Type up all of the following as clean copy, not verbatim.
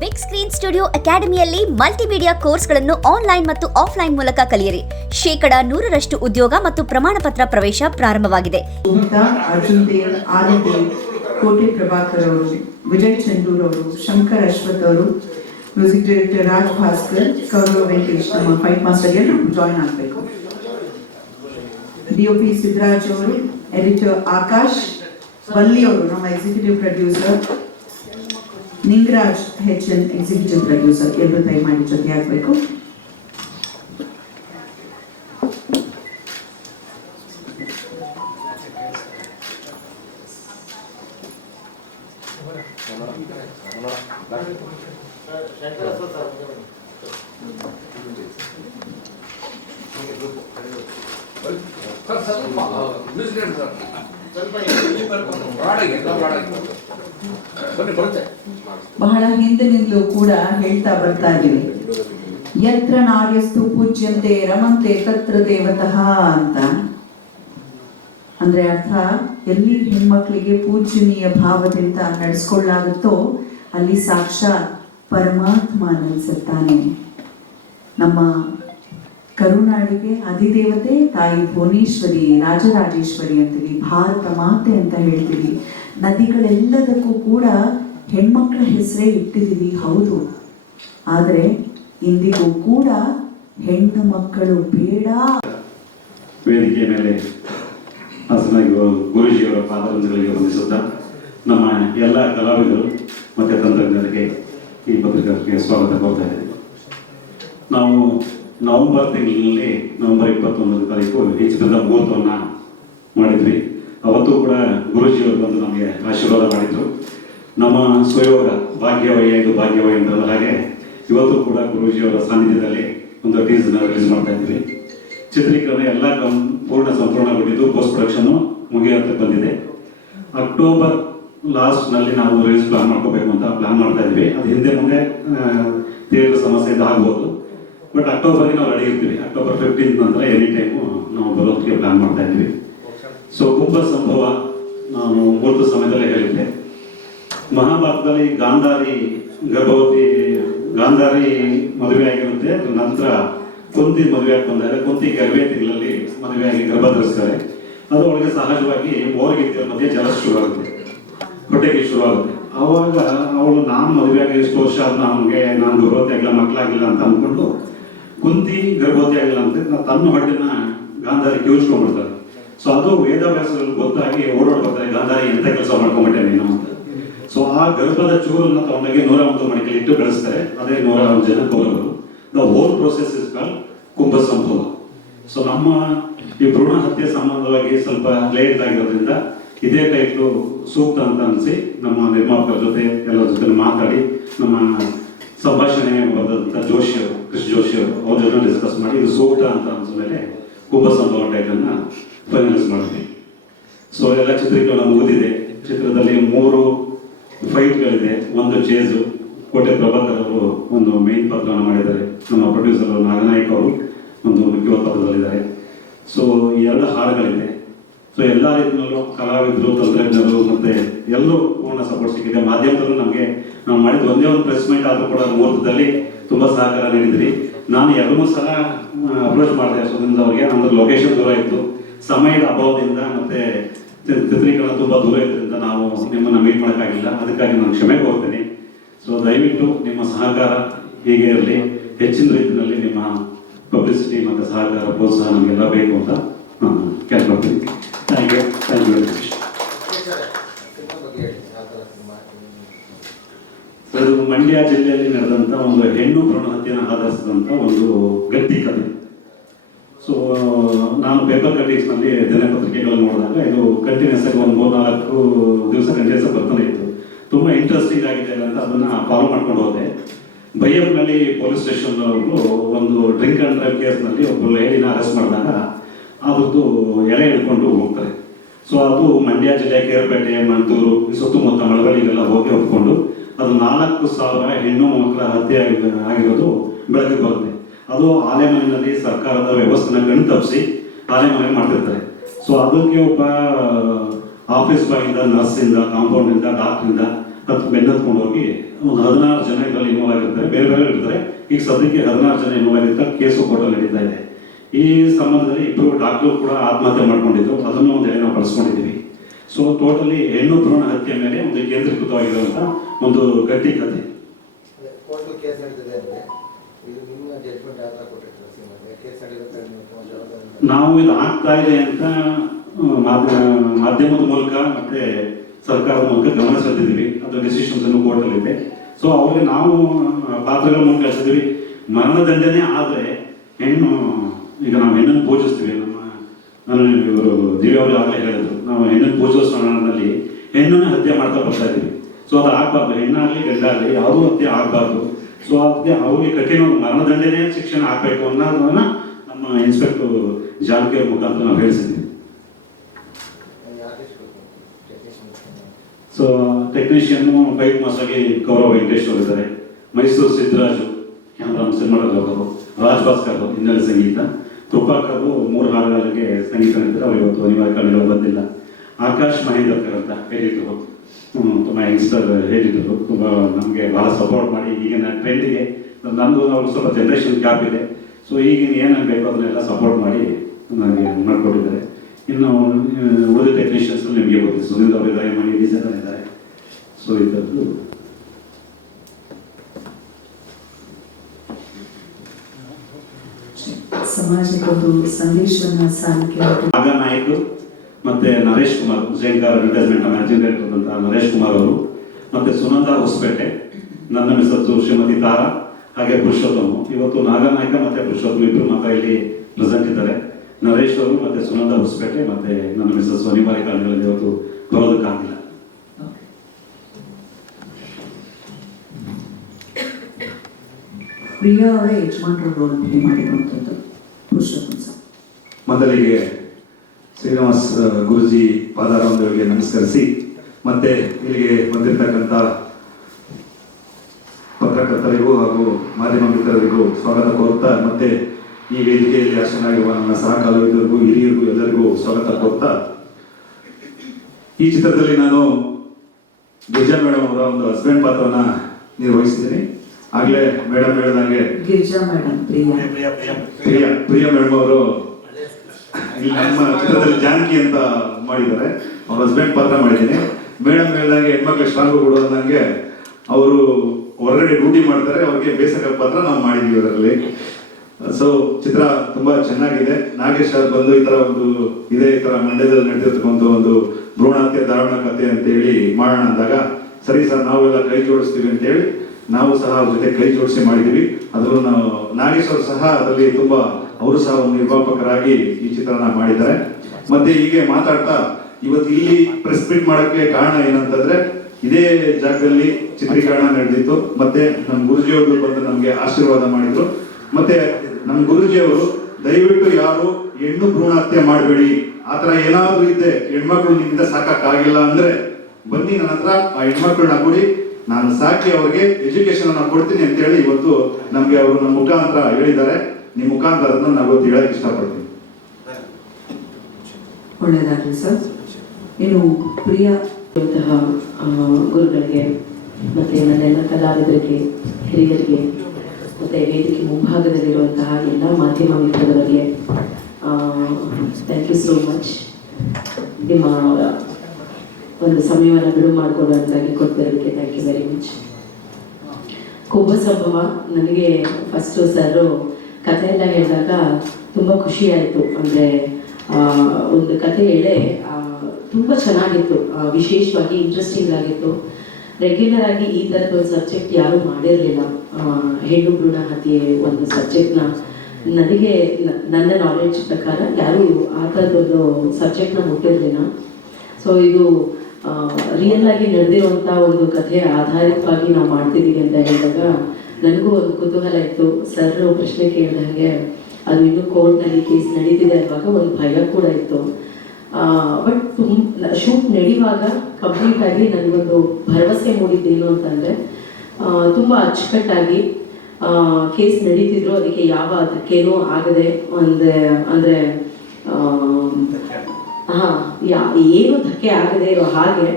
Big screen studio ಅಕಾಡೆಮಿಯಲ್ಲಿ multimedia ಕೋರ್ಸ್ಗಳನ್ನು online ಮತ್ತು ಆಫ್ಲೈನ್ ಮೂಲಕ ಕಲಿಯಿರಿ. 100% ಉದ್ಯೋಗ ಮತ್ತು ಪ್ರಮಾಣ ಪತ್ರ ಪ್ರವೇಶ ಪ್ರಾರಂಭವಾಗಿದೆ. ಅರ್ಜುನ್ ದೇವ್, ಆದಿದೇವ್, ಕೋಟೆ ಪ್ರಭಾಕರ್ ಅವರು, ವಿಜಯ್ ಚಂದೂರ್ ಅವರು, ಶಂಕರ್ ಅಶ್ವಥ್ ಅವರು, ಮ್ಯೂಸಿಕ್ ಡೈರೆಕ್ಟರ್ ರಾಜ್ ಭಾಸ್ಕರ್, ಕೌರವ ವೆಂಕಟೇಶ್, ನಮ್ಮ ಫೈಟ್ ಮಾಸ್ಟರ್ ಎಲ್ಲರೂ ಜಾಯಿನ್ ಆಗಬೇಕು. ಡಿಒಪಿ ಸಿದ್ದರಾಜ್ ಅವರು, ಎಡಿಟರ್ ಆಕಾಶ್ ವಲ್ಲಿ ಅವರು, ನಮ್ಮ executive producer, Ningaraj HN executive producer ಎಲ್ಲರೂ ದಯಮಾಡಿ ಜೊತೆ ಆಗಬೇಕು. ಬಹಳ ಹಿಂದಿನಿಂದಲೂ ಕೂಡ ಹೇಳ್ತಾ ಬರ್ತಾ ಇದ್ದೀವಿ, ಯತ್ರ ನಾರ್ಯಸ್ತು ಪೂಜ್ಯಂತೆ ರಮಂತೆ ತತ್ರ ದೇವತಃ ಅಂತ. ಅಂದ್ರೆ ಅರ್ಥ, ಎಲ್ಲಿ ಹೆಣ್ಮಕ್ಳಿಗೆ ಪೂಜ್ಯನೀಯ ಭಾವದಿಂದ ನಡೆಸ್ಕೊಳ್ಳಾಗುತ್ತೋ ಅಲ್ಲಿ ಸಾಕ್ಷಾತ್ ಪರಮಾತ್ಮ ನೆಲೆಸುತ್ತಾನೆ. ನಮ್ಮ ಕರುನಾಡಿಗೆ ಅಧಿದೇವತೆ ತಾಯಿ ಭುವನೇಶ್ವರಿ, ರಾಜರಾಜೇಶ್ವರಿ ಅಂತೀವಿ, ಭಾರತ ಮಾತೆ ಅಂತ ಹೇಳ್ತೀವಿ. ನದಿಗಳೆಲ್ಲದಕ್ಕೂ ಕೂಡ ಹೆಣ್ಮಕ್ಳ ಹೆಸರೇ ಇಟ್ಟಿದ್ದೀವಿ, ಹೌದು. ಆದರೆ ಇಂದಿಗೂ ಕೂಡ ಹೆಣ್ಣು ಮಕ್ಕಳು ಬೇಡ. ವೇದಿಕೆ ಮೇಲೆ ಹಾಸನಾಗಿರುವ ಗುರೂಜಿಯವರ ಪಾದವಂದಗಳಿಗೆ ವಂದಿಸುತ್ತಾ ನಮ್ಮ ಎಲ್ಲ ಕಲಾವಿದರು ಮತ್ತು ತಂತ್ರಜ್ಞರಿಗೆ ಈ ಪತ್ರಿಕಾಗೆ ಸ್ವಾಗತ ಕೋರ್ತಾ ಇದ್ದೇವೆ. ನಾವು ನವೆಂಬರ್ ತಿಂಗಳಿನಲ್ಲಿ ನವೆಂಬರ್ 21ನೇ ತಾರೀಕು ಈ ಚಿತ್ರದ ಮುಹೂರ್ತವನ್ನು ಮಾಡಿದ್ವಿ. ಅವತ್ತು ಕೂಡ ಗುರೂಜಿಯವರು ಬಂದು ನಮಗೆ ಆಶೀರ್ವಾದ ಮಾಡಿದರು. ನಮ್ಮ ಸ್ವಯೋಗ ಭಾಗ್ಯವಯ ಇದು ಭಾಗ್ಯವಯ ಎಂದಲ್ಲ ಹಾಗೆ ಇವತ್ತು ಕೂಡ ಗುರೂಜಿಯವರ ಸಾನ್ನಿಧ್ಯದಲ್ಲಿ ಒಂದು ಟೀಸರ್ನ ರಿಲೀಸ್ ಮಾಡ್ತಾ ಇದ್ವಿ. ಚಿತ್ರೀಕರಣ ಎಲ್ಲ ಸಂಪೂರ್ಣಗೊಂಡಿದ್ದು, ಪೋಸ್ಟ್ ಪ್ರೊಡಕ್ಷನ್ ಮುಗಿಯೋಕ್ಕೆ ಬಂದಿದೆ. ಅಕ್ಟೋಬರ್ ಲಾಸ್ಟ್ನಲ್ಲಿ ನಾವು ರಿಲೀಸ್ ಪ್ಲಾನ್ ಮಾಡ್ಕೋಬೇಕು ಅಂತ ಪ್ಲಾನ್ ಮಾಡ್ತಾ ಇದ್ವಿ. ಅದು ಹಿಂದೆ ಮುಂದೆ ಥಿಯೇಟರ್ ಸಮಸ್ಯೆಯಿಂದ ಆಗ್ಬೋದು, ಬಟ್ ಅಕ್ಟೋಬರ್ಗೆ ನಾವು ರೆಡಿ ಇರ್ತೀವಿ. ಅಕ್ಟೋಬರ್ 15 ನಂತರ ಎನಿ ಟೈಮು ನಾವು ಬರೋದಕ್ಕೆ ಪ್ಲಾನ್ ಮಾಡ್ತಾ ಇದ್ವಿ. ಸೊ ಕುಂಭ ಸಂಭವ ನಾನು ಮುಹೂರ್ತ ಸಮಯದಲ್ಲೇ ಹೇಳಿದ್ದೆ. ಮಹಾಭಾರತದಲ್ಲಿ ಗಾಂಧಾರಿ ಮದುವೆ ಆಗಿರುತ್ತೆ. ನಂತರ ಕುಂತಿ ಮದುವೆ ಆಗಿ ಬಂದಾಗ ಕುಂತಿ ಗರ್ಭೆ ತಿಂಗಳಲ್ಲಿ ಮದುವೆಯಾಗಿ ಗರ್ಭ ಧರಿಸ್ತಾರೆ. ಅದು ಅವಳಿಗೆ ಸಹಜವಾಗಿ ಓರ್ಗಿತ್ತಿರ ಮಧ್ಯೆ ಜಲ ಶುರುವಾಗುತ್ತೆ, ಹೊಟ್ಟೆಗೆ ಶುರುವಾಗುತ್ತೆ. ಆವಾಗ ಅವಳು ನಾನು ಮದುವೆಯಾಗಿ ಎಷ್ಟು ವರ್ಷ ಆದ ನಾನು ಗರ್ಭವತಿ ಆಗಿಲ್ಲ, ಮಕ್ಕಳಾಗಿಲ್ಲ ಅಂತ ಅಂದ್ಕೊಂಡು ಕುಂತಿ ಗರ್ಭವತಿ ಆಗಿಲ್ಲ ಅಂತ ತನ್ನ ಹೊಟ್ಟೆನ ಗಾಂಧಾರಿ ಕಿವುಚ್ಕೊಂಡ್ಬಿಡ್ತಾರೆ. ಸೊ ಅದು ವೇದವ್ಯಾಸರಲ್ಲಿ ಗೊತ್ತಾಗಿ ಓಡೋಡ್ ಬರ್ತಾರೆ, ಗಾಂಧಾರಿ ಎಂತ ಕೆಲಸ ಮಾಡ್ಕೊಂಡ್ಬಿಟ್ಟೆ ನೀನು ಅಂತ. ಸೊ ಆ ಗರ್ಭದ ಚೂರನ್ನು ತಗೊಂಡಾಗಿ 101 ಮಡಿಕೆಯಲ್ಲಿ ಇಟ್ಟು ಬೆಳೆಸ್ತಾರೆ. ಅದೇ 101 ಜನ ಕೌರವರು. The whole process is called Kumbha Sambhava. So ನಮ್ಮ ಈ ಭ್ರೂಣ ಹತ್ಯೆ ಸಂಬಂಧವಾಗಿ ಸ್ವಲ್ಪ ಲೇಟ್ ಆಗಿರೋದ್ರಿಂದ ಇದೇ ಟೈಟ್ಲು ಸೂಕ್ತ ಅಂತ ಅನಿಸಿ ನಮ್ಮ ನಿರ್ಮಾಪಕರ ಜೊತೆ ಎಲ್ಲರ ಜೊತೆ ಮಾತಾಡಿ ನಮ್ಮ ಸಂಭಾಷಣೆ ಬರೆದಂಥ ಕೃಷಿ ಜೋಶಿಯವರು ಅವ್ರ ಜೊತೆ ಡಿಸ್ಕಸ್ ಮಾಡಿ ಇದು ಸೂಕ್ತ ಅಂತ ಅನಿಸಿದ ಮೇಲೆ ಕುಂಭ ಸಂಭವ ಟೈಟಲ್ನ ಫೈನಲೈಸ್ ಮಾಡಿದ್ವಿ. ಸೊ ಎಲ್ಲ ಚಿತ್ರೀಕರಣ ಮುಗಿದಿದೆ. ಚಿತ್ರದಲ್ಲಿ 3 ಫೈಟ್ಗಳಿದೆ, 1 ಚೇಜು. ಕೋಟೆ ಪ್ರಭಾಕರ್ ಅವರು ಒಂದು ಮೇನ್ ಪಾತ್ರವನ್ನು ಮಾಡಿದ್ದಾರೆ. ನಮ್ಮ ಪ್ರೊಡ್ಯೂಸರ್ ನಾಗನಾಯಕ್ ಅವರು ಒಂದು ಮುಖ್ಯ ಪಾತ್ರದಲ್ಲಿದ್ದಾರೆ. ಸೊ 2 ಹಾಡುಗಳಿದೆ. ಸೊ ಎಲ್ಲ ರೀತಿಯಲ್ಲೂ ಕಲಾವಿದರು, ತಂತ್ರಜ್ಞರು ಮತ್ತು ಎಲ್ಲರೂ ಪೂರ್ಣ ಸಪೋರ್ಟ್ ಸಿಕ್ಕಿದೆ. ಮಾಧ್ಯಮದಲ್ಲೂ ನಾವು ಮಾಡಿದ ಒಂದೇ ಒಂದು ಪ್ರೆಸ್ ಮೀಟ್ ಆದರೂ ಕೂಡ ಮುಹೂರ್ತದಲ್ಲಿ ತುಂಬ ಸಹಕಾರ ನೀಡಿದ್ರಿ. ನಾನು 2-3 ಸಲ ಅಪ್ರೋಚ್ ಮಾಡಿದೆ ಯಶೋದಿಂದ ಅವ್ರಿಗೆ. ನಮ್ಮದು ಲೊಕೇಶನ್ ದೂರ ಇತ್ತು, ಸಮಯದ ಅಭಾವದಿಂದ ಮತ್ತು ಚಿತ್ರೀಕರಣ ತುಂಬ ದೂರ ಇದ್ದರಿಂದ ನಾವು ನಿಮ್ಮನ್ನು ಮೀಟ್ ಮಾಡೋಕ್ಕಾಗಿಲ್ಲ. ಅದಕ್ಕಾಗಿ ನಾನು ಕ್ಷಮೆ ಕೋರ್ತೀನಿ. ಸೊ ದಯವಿಟ್ಟು ನಿಮ್ಮ ಸಹಕಾರ ಹೀಗೆ ಇರಲಿ. ಹೆಚ್ಚಿನ ರೀತಿಯಲ್ಲಿ ನಿಮ್ಮ ಪಬ್ಲಿಸಿಟಿ ಮತ್ತು ಸಹಕಾರ, ಪ್ರೋತ್ಸಾಹ ನಮಗೆಲ್ಲ ಬೇಕು ಅಂತ ನಾನು ಕೇಳ್ಕೊಳ್ತೀನಿ. Thank you very much. ಅದು ಮಂಡ್ಯ ಜಿಲ್ಲೆಯಲ್ಲಿ ನಡೆದಂಥ ಒಂದು ಹೆಣ್ಣು ಭ್ರೂಣ ಹತ್ಯೆಯನ್ನು ಆಧರಿಸಿದಂಥ ಒಂದು ಗಟ್ಟಿ ಕಥೆ. ಸೊ ನಾನು ಪೇಪರ್ ಕಟಿಂಗ್ಸ್ನಲ್ಲಿ ದಿನಪತ್ರಿಕೆಗಳನ್ನು ನೋಡಿದಾಗ ಇದು ಕಂಟಿನ್ಯೂಸ್ ಆಗಿ 3-4 ದಿವಸ ಕಂಟಿನ್ಯೂಸ್ ಬರ್ತಾನೆ ಇತ್ತು. ತುಂಬ ಇಂಟ್ರೆಸ್ಟಿಂಗ್ ಆಗಿದೆ ಅಂತ ಅದನ್ನು ಫಾಲೋ ಮಾಡ್ಕೊಂಡು ಹೋದೆ. ಬೈಯಪ್ನಲ್ಲಿ ಪೊಲೀಸ್ ಸ್ಟೇಷನ್ನವರು ಒಂದು ಡ್ರಿಂಕ್ ಆ್ಯಂಡ್ ಡ್ರೈವ್ ಕೇಸ್ನಲ್ಲಿ ಒಬ್ಬರು ಲೇಡಿನ ಅರೆಸ್ಟ್ ಮಾಡಿದಾಗ ಅದ್ರದ್ದು ಎಳೆ ಹಿಡ್ಕೊಂಡು ಹೋಗ್ತಾರೆ. ಸೊ ಅದು ಮಂಡ್ಯ ಜಿಲ್ಲೆ ಕೇರ್ಪೇಟೆ, ಮಂತೂರು, ಸುತ್ತಮುತ್ತ ಮಳವಳ್ಳಿಗೆಲ್ಲ ಹೋಗಿ ಒಪ್ಕೊಂಡು ಅದು 4,000 ಹೆಣ್ಣು ಮಕ್ಕಳ ಹತ್ಯೆ ಆಗಿರೋದು ಬೆಳಕಿಗೆ ಬರುತ್ತೆ. ಅದು ಆಲೆಮನೆಯಲ್ಲಿ ಸರ್ಕಾರದ ವ್ಯವಸ್ಥೆನ ಕಣ್ತಪ್ಪಿಸಿ ಆಲೆಮನೆ ಮಾಡ್ತಿರ್ತಾರೆ. ಸೊ ಅದಕ್ಕೆ ಒಬ್ಬ ಆಫೀಸ್ ಬಾಯಿಂದ, ನರ್ಸಿಂದ, ಕಾಂಪೌಂಡಿಂದ, ಡಾಕ್ಟ್ರಿಂದ ಬೆನ್ನತ್ಕೊಂಡು ಹೋಗಿ ಒಂದು 16 ಜನ ಇದರಲ್ಲಿ ಇನ್ವಾಲ್ವ್ ಆಗಿರ್ತಾರೆ, ಬೇರೆ ಬೇರೆ ಇರ್ತಾರೆ. ಈಗ ಸದ್ಯಕ್ಕೆ 16 ಜನ ಇನ್ವಾಲ್ವ್ ಆಗಿರ್ತಾರೆ. ಕೇಸು ಕೋರ್ಟಲ್ಲಿ ನಡೀತಾ ಇದೆ. ಈ ಸಂಬಂಧದಲ್ಲಿ ಇಬ್ಬರು ಡಾಕ್ಟರ್ ಕೂಡ ಆತ್ಮಹತ್ಯೆ ಮಾಡ್ಕೊಂಡಿದ್ರು. ಅದನ್ನು ಒಂದೆಡೆ ನಾವು ಬಳಸ್ಕೊಂಡಿದ್ದೀವಿ. ಸೊ ಟೋಟಲಿ ಹೆಣ್ಣು ಭ್ರೂಣ ಹತ್ಯೆ ಮೇಲೆ ಒಂದು ಕೇಂದ್ರೀಕೃತವಾಗಿರುವಂಥ ಒಂದು ಗಟ್ಟಿ ಕಥೆ. ನಾವು ಇದು ಆಗ್ತಾ ಇದೆ ಅಂತ ಮಾಧ್ಯಮದ ಮೂಲಕ ಮತ್ತೆ ಸರ್ಕಾರದ ಮೂಲಕ ಗಮನ ಸೆಳೆದಿದ್ದೀವಿ. ಅದು ಡಿಸಿಷನ್ಸ್ ಅನ್ನು ಕೋರ್ಟಲ್ಲಿ ಇದೆ. ಸೊ ಅವ್ರಿಗೆ ನಾವು ಪಾತ್ರಗಳ ಮೂಲಕ ಹೇಳ್ತಿದ್ದೀವಿ, ಮರಣದಂಡನೆ ಆದರೆ ಹೆಣ್ಣು, ಈಗ ನಾವು ಹೆಣ್ಣನ್ನು ಪೂಜಿಸ್ತೀವಿ. ನಾನು ಇವರು ದಿವ್ಯ ಅವರು ಆಗಲೇ ಹೇಳಿದ್ರು, ನಾವು ಹೆಣ್ಣನ್ನು ಪೂಜಿಸೋನಲ್ಲಿ ಹೆಣ್ಣನ್ನು ಹತ್ಯೆ ಮಾಡ್ತಾ ಬರ್ತಾ ಇದ್ದೀವಿ. ಸೊ ಅದು ಆಗಬಾರ್ದು, ಹೆಣ್ಣಾಗಲಿ ಗಂಡಾಗಲಿ ಯಾವುದೂ ಹತ್ಯೆ ಆಗಬಾರ್ದು. ಸೊ ಅದಕ್ಕೆ ಅವ್ರಿಗೆ ಕಠಿಣ ಮರಣದಂಡನೆ ಶಿಕ್ಷಣ ಆಗಬೇಕು ಅನ್ನೋದನ್ನ ನಮ್ಮ ಇನ್ಸ್ಪೆಕ್ಟರ್ ಜಾನಕಿ ಅವ್ರ ಮುಖಾಂತರ ನಾವು ಹೇಳಿಸಿದ್ವಿ. ಸೊ ಟೆಕ್ನಿಷಿಯನ್ ಫೈಟ್ ಮಾಸ್ಟರ್ಗೆ ಗೌರವ ವೆಂಕಟೇಶ್ ಅವರು ಇದ್ದಾರೆ. ಮೈಸೂರು ಸಿದ್ದರಾಜು ಕ್ಯಾಮ್ರಾ ಸಿನಿಮಾಟೋಗ್ರಾಫರು, ರಾಜ್ ಭಾಸ್ಕರ್ ಹಿನ್ನೆಲೆ ಸಂಗೀತ, ಕೃಪಾಕರು 3 ಹಾಡುಗಳಿಗೆ ಸಂಗೀತ ನೀಡಿದ್ದಾರೆ. ಅವರು ಇವತ್ತು ಅನಿವಾರ್ಯ ಕಾರಣಗಳು ಬಂದಿಲ್ಲ. ಆಕಾಶ್ ಮಹೇಂದ್ರಕರ್ ಅಂತ ಎಡಿಟರು, ತುಂಬ ಯಂಗ್ಸ್ಟರ್ ಎಡಿಟರು, ತುಂಬ ನಮಗೆ ಭಾಳ ಸಪೋರ್ಟ್ ಮಾಡಿ ಈಗಿನ ಟ್ರೆಂಡಿಗೆ ನಮ್ಮದು ಅವ್ರಿಗೆ ಸ್ವಲ್ಪ ಜನ್ರೇಷನ್ ಗ್ಯಾಪ್ ಇದೆ. ಸೊ ಈಗಿನ ಏನೇನು ಬೇಕೋ ಅದನ್ನೆಲ್ಲ ಸಪೋರ್ಟ್ ಮಾಡಿ ನನಗೆ ಮಾಡಿಕೊಟ್ಟಿದ್ದಾರೆ. ಇನ್ನು ಉಳಿದ ಟೆಕ್ನಿಷಿಯನ್ಸ್ ನಿಮಗೆ ಗೊತ್ತಿದೆ, ಸುನೀಲ್ ಅವರು ಇದ್ದಾರೆ, ಮಣಿ ಡಿಸೈನರ್ ಇದ್ದಾರೆ. ಸೊ ಇದರದ್ದು ಸಮಾಜಕ್ಕೊಂದು ಸಂದೇಶವನ್ನು ಸಾಲಿಕೆ ಆಗ ನಾಯಕ್ ಮತ್ತೆ ನರೇಶ್ ಕುಮಾರ್, ಜೈನ್ಗಾರ್ ಅಡ್ವರ್ಟೈಸ್ಮೆಂಟ್ ಮ್ಯಾನೇಜಿಂಗ್ ಡೈರೆಕ್ಟರ್ ಅಂತ ನರೇಶ್ ಕುಮಾರ್ ಅವರು, ಮತ್ತೆ ಸುನಂದ ಹೊಸಪೇಟೆ, ನನ್ನ ಮಿಸಸ್ಸು ಶ್ರೀಮತಿ ತಾರಾ, ಹಾಗೆ ಪುರುಷೋತ್ತಮ. ಇವತ್ತು ನಾಗನಾಯಕ ಮತ್ತೆ ಪುರುಷೋತ್ತಮ ಇಬ್ಬರು ಮಾತ್ರ ಇಲ್ಲಿ ಪ್ರೆಸೆಂಟ್ ಇದ್ದಾರೆ. ನರೇಶ್ ಅವರು ಮತ್ತೆ ಸುನಂದ ಹೊಸಪೇಟೆ ಮತ್ತೆ ನನ್ನ ಮಿಸಸ್ ಅನಿವಾರ್ಯ ಕಾರಣಗಳಲ್ಲಿ ಇವತ್ತು ಬರೋದಕ್ಕಾಗಿಲ್ಲ. ಪ್ರಿಯಾ ಅವರೇ ಯಜಮಾನ್ರ ರೋಲ್ ಪ್ಲೇ ಮಾಡಿರುವಂಥದ್ದು ಪುರುಷೋತ್ತಮ ಸರ್. ಮೊದಲಿಗೆ ಶ್ರೀನಿವಾಸ್ ಗುರುಜಿ ಪಾದಾರವರಿಗೆ ನಮಸ್ಕರಿಸಿ, ಮತ್ತೆ ಇಲ್ಲಿಗೆ ಬಂದಿರತಕ್ಕಂಥ ಪತ್ರಕರ್ತರಿಗೂ ಹಾಗೂ ಮಾಧ್ಯಮ ಮಿತ್ರರಿಗೂ ಸ್ವಾಗತ ಕೋರುತ್ತಾ, ಮತ್ತೆ ಈ ವೇದಿಕೆಯಲ್ಲಿ ಆಸನಾಗಿರುವ ನನ್ನ ಸಹ ಕಲಾವಿದರಿಗೂ ಹಿರಿಯರಿಗೂ ಎಲ್ಲರಿಗೂ ಸ್ವಾಗತ ಕೋರುತ್ತಾ, ಈ ಚಿತ್ರದಲ್ಲಿ ನಾನು ಗಿರಿಜಾ ಮೇಡಮ್ ಅವರ ಒಂದು ಹಸ್ಬೆಂಡ್ ಪಾತ್ರವನ್ನ ನಿರ್ವಹಿಸಿದ್ದೀನಿ. ಆಗ್ಲೇ ಮೇಡಮ್ ಹೇಳಿದಂಗೆ ಗಿರಿಜಾ ಮೇಡಮ್, ಪ್ರಿಯಾ ಮೇಡಮ್ ಅವರು ನಮ್ಮ ಚಿತ್ರದಲ್ಲಿ ಜಾನಕಿ ಅಂತ ಮಾಡಿದ್ದಾರೆ. ಅವ್ರ ಹಸ್ಬೆಂಡ್ ಪಾತ್ರ ಮಾಡಿದ್ದೀನಿ. ಮೇಡಮ್ ಹೇಳಿದಂಗೆ ಹೆಣ್ಮಕ್ಳು ಸ್ಟ್ರಾಂಗ್ ಕೊಡೋದಂಗೆ ಅವರು ಹೊರಗಡೆ ಡ್ಯೂಟಿ ಮಾಡ್ತಾರೆ, ಅವ್ರಿಗೆ ಬೇಸರ ಪಾತ್ರ ನಾವು ಮಾಡಿದ್ವಿ ಅದರಲ್ಲಿ. ಸೊ ಚಿತ್ರ ತುಂಬಾ ಚೆನ್ನಾಗಿದೆ. ನಾಗೇಶ್ ಸರ್ ಬಂದು ಈ ತರ ಒಂದು ಇದೇ ತರ ಮಂಡ್ಯದಲ್ಲಿ ನಡೆದಿರ್ತಕ್ಕಂಥ ಒಂದು ಭ್ರೂಣ ಹತ್ಯೆ ದಾರುಣ ಕಥೆ ಅಂತ ಹೇಳಿ ಮಾಡೋಣ ಅಂದಾಗ, ಸರಿ ಸರ್ ನಾವೆಲ್ಲ ಕೈ ಜೋಡಿಸ್ತೀವಿ ಅಂತ ಹೇಳಿ ನಾವು ಸಹ ಅವ್ರ ಜೊತೆ ಕೈ ಜೋಡಿಸಿ ಮಾಡಿದ್ವಿ. ಅದರಲ್ಲೂ ನಾವು ನಾಗೇಶ್ ಅವರು ಸಹ ಅದರಲ್ಲಿ ತುಂಬಾ ಅವರು ಸಹ ಒಂದು ನಿರ್ಮಾಪಕರಾಗಿ ಈ ಚಿತ್ರನ ಮಾಡಿದ್ದಾರೆ. ಮತ್ತೆ ಹೀಗೆ ಮಾತಾಡ್ತಾ ಇವತ್ತು ಇಲ್ಲಿ ಪ್ರೆಸ್ ಮೀಟ್ ಮಾಡೋಕ್ಕೆ ಕಾರಣ ಏನಂತಂದ್ರೆ, ಇದೇ ಜಾಗದಲ್ಲಿ ಚಿತ್ರೀಕರಣ ನಡೆದಿತ್ತು. ಮತ್ತೆ ನಮ್ಮ ಗುರುಜಿಯವರು ಬಂದು ನಮ್ಗೆ ಆಶೀರ್ವಾದ ಮಾಡಿದ್ರು. ಮತ್ತೆ ನಮ್ಮ ಗುರುಜಿಯವರು ದಯವಿಟ್ಟು ಯಾರು ಹೆಣ್ಣು ಭ್ರೂಣ ಹತ್ಯೆ ಮಾಡಬೇಡಿ, ಆತರ ಏನಾದ್ರೂ ಇದ್ದೆ ಹೆಣ್ಮಕ್ಳು ನಿಮ್ಮಿಂದ ಸಾಕಾಗಿಲ್ಲ ಅಂದ್ರೆ ಬನ್ನಿ ನನ್ನ ಹತ್ರ, ಆ ಹೆಣ್ಮಕ್ಳನ್ನ ಕೊಡಿ, ನಾನು ಸಾಕಿ ಅವ್ರಿಗೆ ಎಜುಕೇಶನ್ ಅನ್ನ ಕೊಡ್ತೀನಿ ಅಂತ ಹೇಳಿ ಇವತ್ತು ನಮ್ಗೆ ಅವರು ನಮ್ಮ ಮುಖಾಂತರ ಹೇಳಿದ್ದಾರೆ. ನಿಮ್ಮ ಮುಖಾಂತರ ಅದನ್ನ ನಾವು ಇವತ್ತು ಹೇಳಕ್ ಇಷ್ಟಪಡ್ತೀನಿ. ಒಳ್ಳೆಯದಾಗಲಿ ಸರ್. ಇನ್ನು ಪ್ರಿಯಾ ಗುರುಗಳಿಗೆ ಮತ್ತು ನನ್ನೆಲ್ಲ ಕಲಾವಿದರಿಗೆ, ಹಿರಿಯರಿಗೆ, ಮತ್ತು ವೇದಿಕೆ ಮುಂಭಾಗದಲ್ಲಿರುವಂತಹ ಎಲ್ಲ ಮಾಧ್ಯಮ ಮಿತ್ರರಿಗೆ ಥ್ಯಾಂಕ್ ಯು ಸೋ ಮಚ್. ನಿಮ್ಮ ಒಂದು ಸಮಯವನ್ನು ಬಿಡುವು ಮಾಡಿಕೊಳ್ಳೋದಾಗಿ ಕೊಡ್ತಿರೋದಕ್ಕೆ ಥ್ಯಾಂಕ್ ಯು ವೆರಿ ಮಚ್. ಕುಂಭ ಸಂಭವ ನನಗೆ ಫಸ್ಟು ಸರ್ ಕಥೆ ಎಲ್ಲ ಹೇಳಿದಾಗ ತುಂಬ ಖುಷಿಯಾಯಿತು. ಅಂದರೆ ಒಂದು ಕಥೆ ಹೇಳಿ ತುಂಬ ಚೆನ್ನಾಗಿತ್ತು, ವಿಶೇಷವಾಗಿ ಇಂಟ್ರೆಸ್ಟಿಂಗ್ ಆಗಿತ್ತು. ರೆಗ್ಯುಲರ್ ಆಗಿ ಈ ಥರದ ಒಂದು ಸಬ್ಜೆಕ್ಟ್ ಯಾರೂ ಮಾಡಿರಲಿಲ್ಲ. ಹೆಣ್ಣು ಭ್ರೂಣ ಹತ್ಯೆ ಒಂದು ಸಬ್ಜೆಕ್ಟ್ನ ನನಗೆ ನನ್ನ ನಾಲೆಡ್ಜ್ ಪ್ರಕಾರ ಯಾರೂ ಆ ಥರದೊಂದು ಸಬ್ಜೆಕ್ಟ್ನ ಮುಟ್ಟಿರಲಿಲ್ಲ. ಸೊ ಇದು ರಿಯಲ್ ಆಗಿ ನಡೆದಿರುವಂಥ ಒಂದು ಕಥೆ ಆಧಾರಿತವಾಗಿ ನಾವು ಮಾಡ್ತಿದ್ದೀವಿ ಅಂತ ಹೇಳಿದಾಗ ನನಗೂ ಒಂದು ಕುತೂಹಲ ಇತ್ತು. ಸರ್ ಪ್ರಶ್ನೆ ಕೇಳಿದಂಗೆ ಅದು ಇನ್ನೂ ಕೋರ್ಟ್ನಲ್ಲಿ ಕೇಸ್ ನಡೀತಿದೆ ಅನ್ನುವಾಗ ಒಂದು ಭಯ ಕೂಡ ಇತ್ತು. ಬಟ್ ಶೂಟ್ ನಡೆಯುವಾಗ ಕಂಪ್ಲೀಟ್ ಆಗಿ ನನಗೊಂದು ಭರವಸೆ ಮೂಡಿದ್ದೇನು ಅಂತಂದರೆ, ತುಂಬ ಅಚ್ಚುಕಟ್ಟಾಗಿ ಕೇಸ್ ನಡೀತಿದ್ರು, ಅದಕ್ಕೆ ಯಾವ ಧಕ್ಕೆನೂ ಆಗದೆ, ಅಂದರೆ ಏನು ಧಕ್ಕೆ ಆಗದೆ ಇರೋ ಹಾಗೆ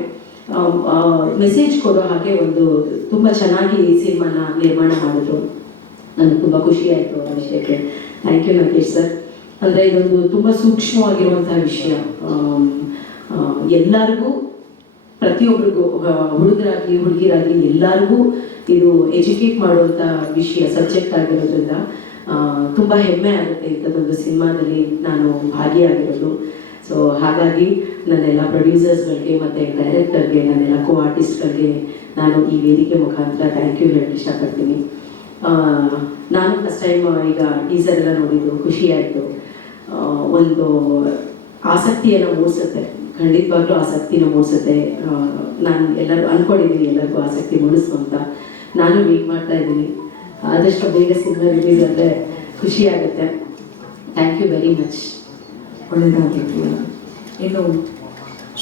ಮೆಸೇಜ್ ಕೊಡೋ ಹಾಗೆ ಒಂದು ತುಂಬ ಚೆನ್ನಾಗಿ ಸಿನಿಮಾನ ನಿರ್ಮಾಣ ಮಾಡಿದ್ರು. ನನಗೆ ತುಂಬ ಖುಷಿ ಆಯಿತು ಆ ವಿಷಯಕ್ಕೆ. Thank you Nagesh sir. ಅಂದರೆ ಇದೊಂದು ತುಂಬ ಸೂಕ್ಷ್ಮವಾಗಿರುವಂತಹ ವಿಷಯ. ಎಲ್ಲರಿಗೂ, ಪ್ರತಿಯೊಬ್ಬರಿಗೂ, ಹುಡುಗರಾಗಲಿ ಹುಡುಗಿರಾಗಲಿ ಎಲ್ಲರಿಗೂ ಇದು ಎಜುಕೇಟ್ ಮಾಡುವಂಥ ವಿಷಯ, ಸಬ್ಜೆಕ್ಟ್ ಆಗಿರೋದ್ರಿಂದ ತುಂಬ ಹೆಮ್ಮೆ ಆಗುತ್ತೆ ಇಂಥದ್ದೊಂದು ಸಿನಿಮಾದಲ್ಲಿ ನಾನು ಭಾಗಿಯಾಗಿರೋದು. ಸೊ ಹಾಗಾಗಿ ನನ್ನೆಲ್ಲ ಪ್ರೊಡ್ಯೂಸರ್ಸ್ಗಳಿಗೆ ಮತ್ತು ಡೈರೆಕ್ಟರ್ಗೆ, ನನ್ನೆಲ್ಲ ಕೋ ಆರ್ಟಿಸ್ಟ್ಗಳಿಗೆ ನಾನು ಈ ವೇದಿಕೆ ಮುಖಾಂತರ ಥ್ಯಾಂಕ್ ಯು ಹೇಳಕ್ಕೆ ಇಷ್ಟಪಡ್ತೀನಿ. ನಾನು ಫಸ್ಟ್ ಟೈಮ್ ಈಗ ಟೀಸರ್ ಎಲ್ಲ ನೋಡಿದ್ದು ಖುಷಿಯಾಯಿತು. ಒಂದು ಆಸಕ್ತಿಯನ್ನು ಮೂಡಿಸುತ್ತೆ, ಖಂಡಿತವಾಗ್ಲೂ ಆಸಕ್ತಿನ ಮೂಡಿಸುತ್ತೆ. ನಾನು ಎಲ್ಲರೂ ಅಂದ್ಕೊಂಡಿದ್ದೀನಿ ಎಲ್ಲರಿಗೂ ಆಸಕ್ತಿ ಮೂಡಿಸು ಅಂತ. ನಾನು ವೇಟ್ ಮಾಡ್ತಾ ಇದ್ದೀನಿ. ಆದಷ್ಟು ಬೇಗ ಸಿನಿಮಾ ರಿಲೀಸ್ ಆದರೆ ಖುಷಿಯಾಗುತ್ತೆ. Thank you very much. ಒಳ್ಳೆಯದಾಗಲಿ. ಇನ್ನು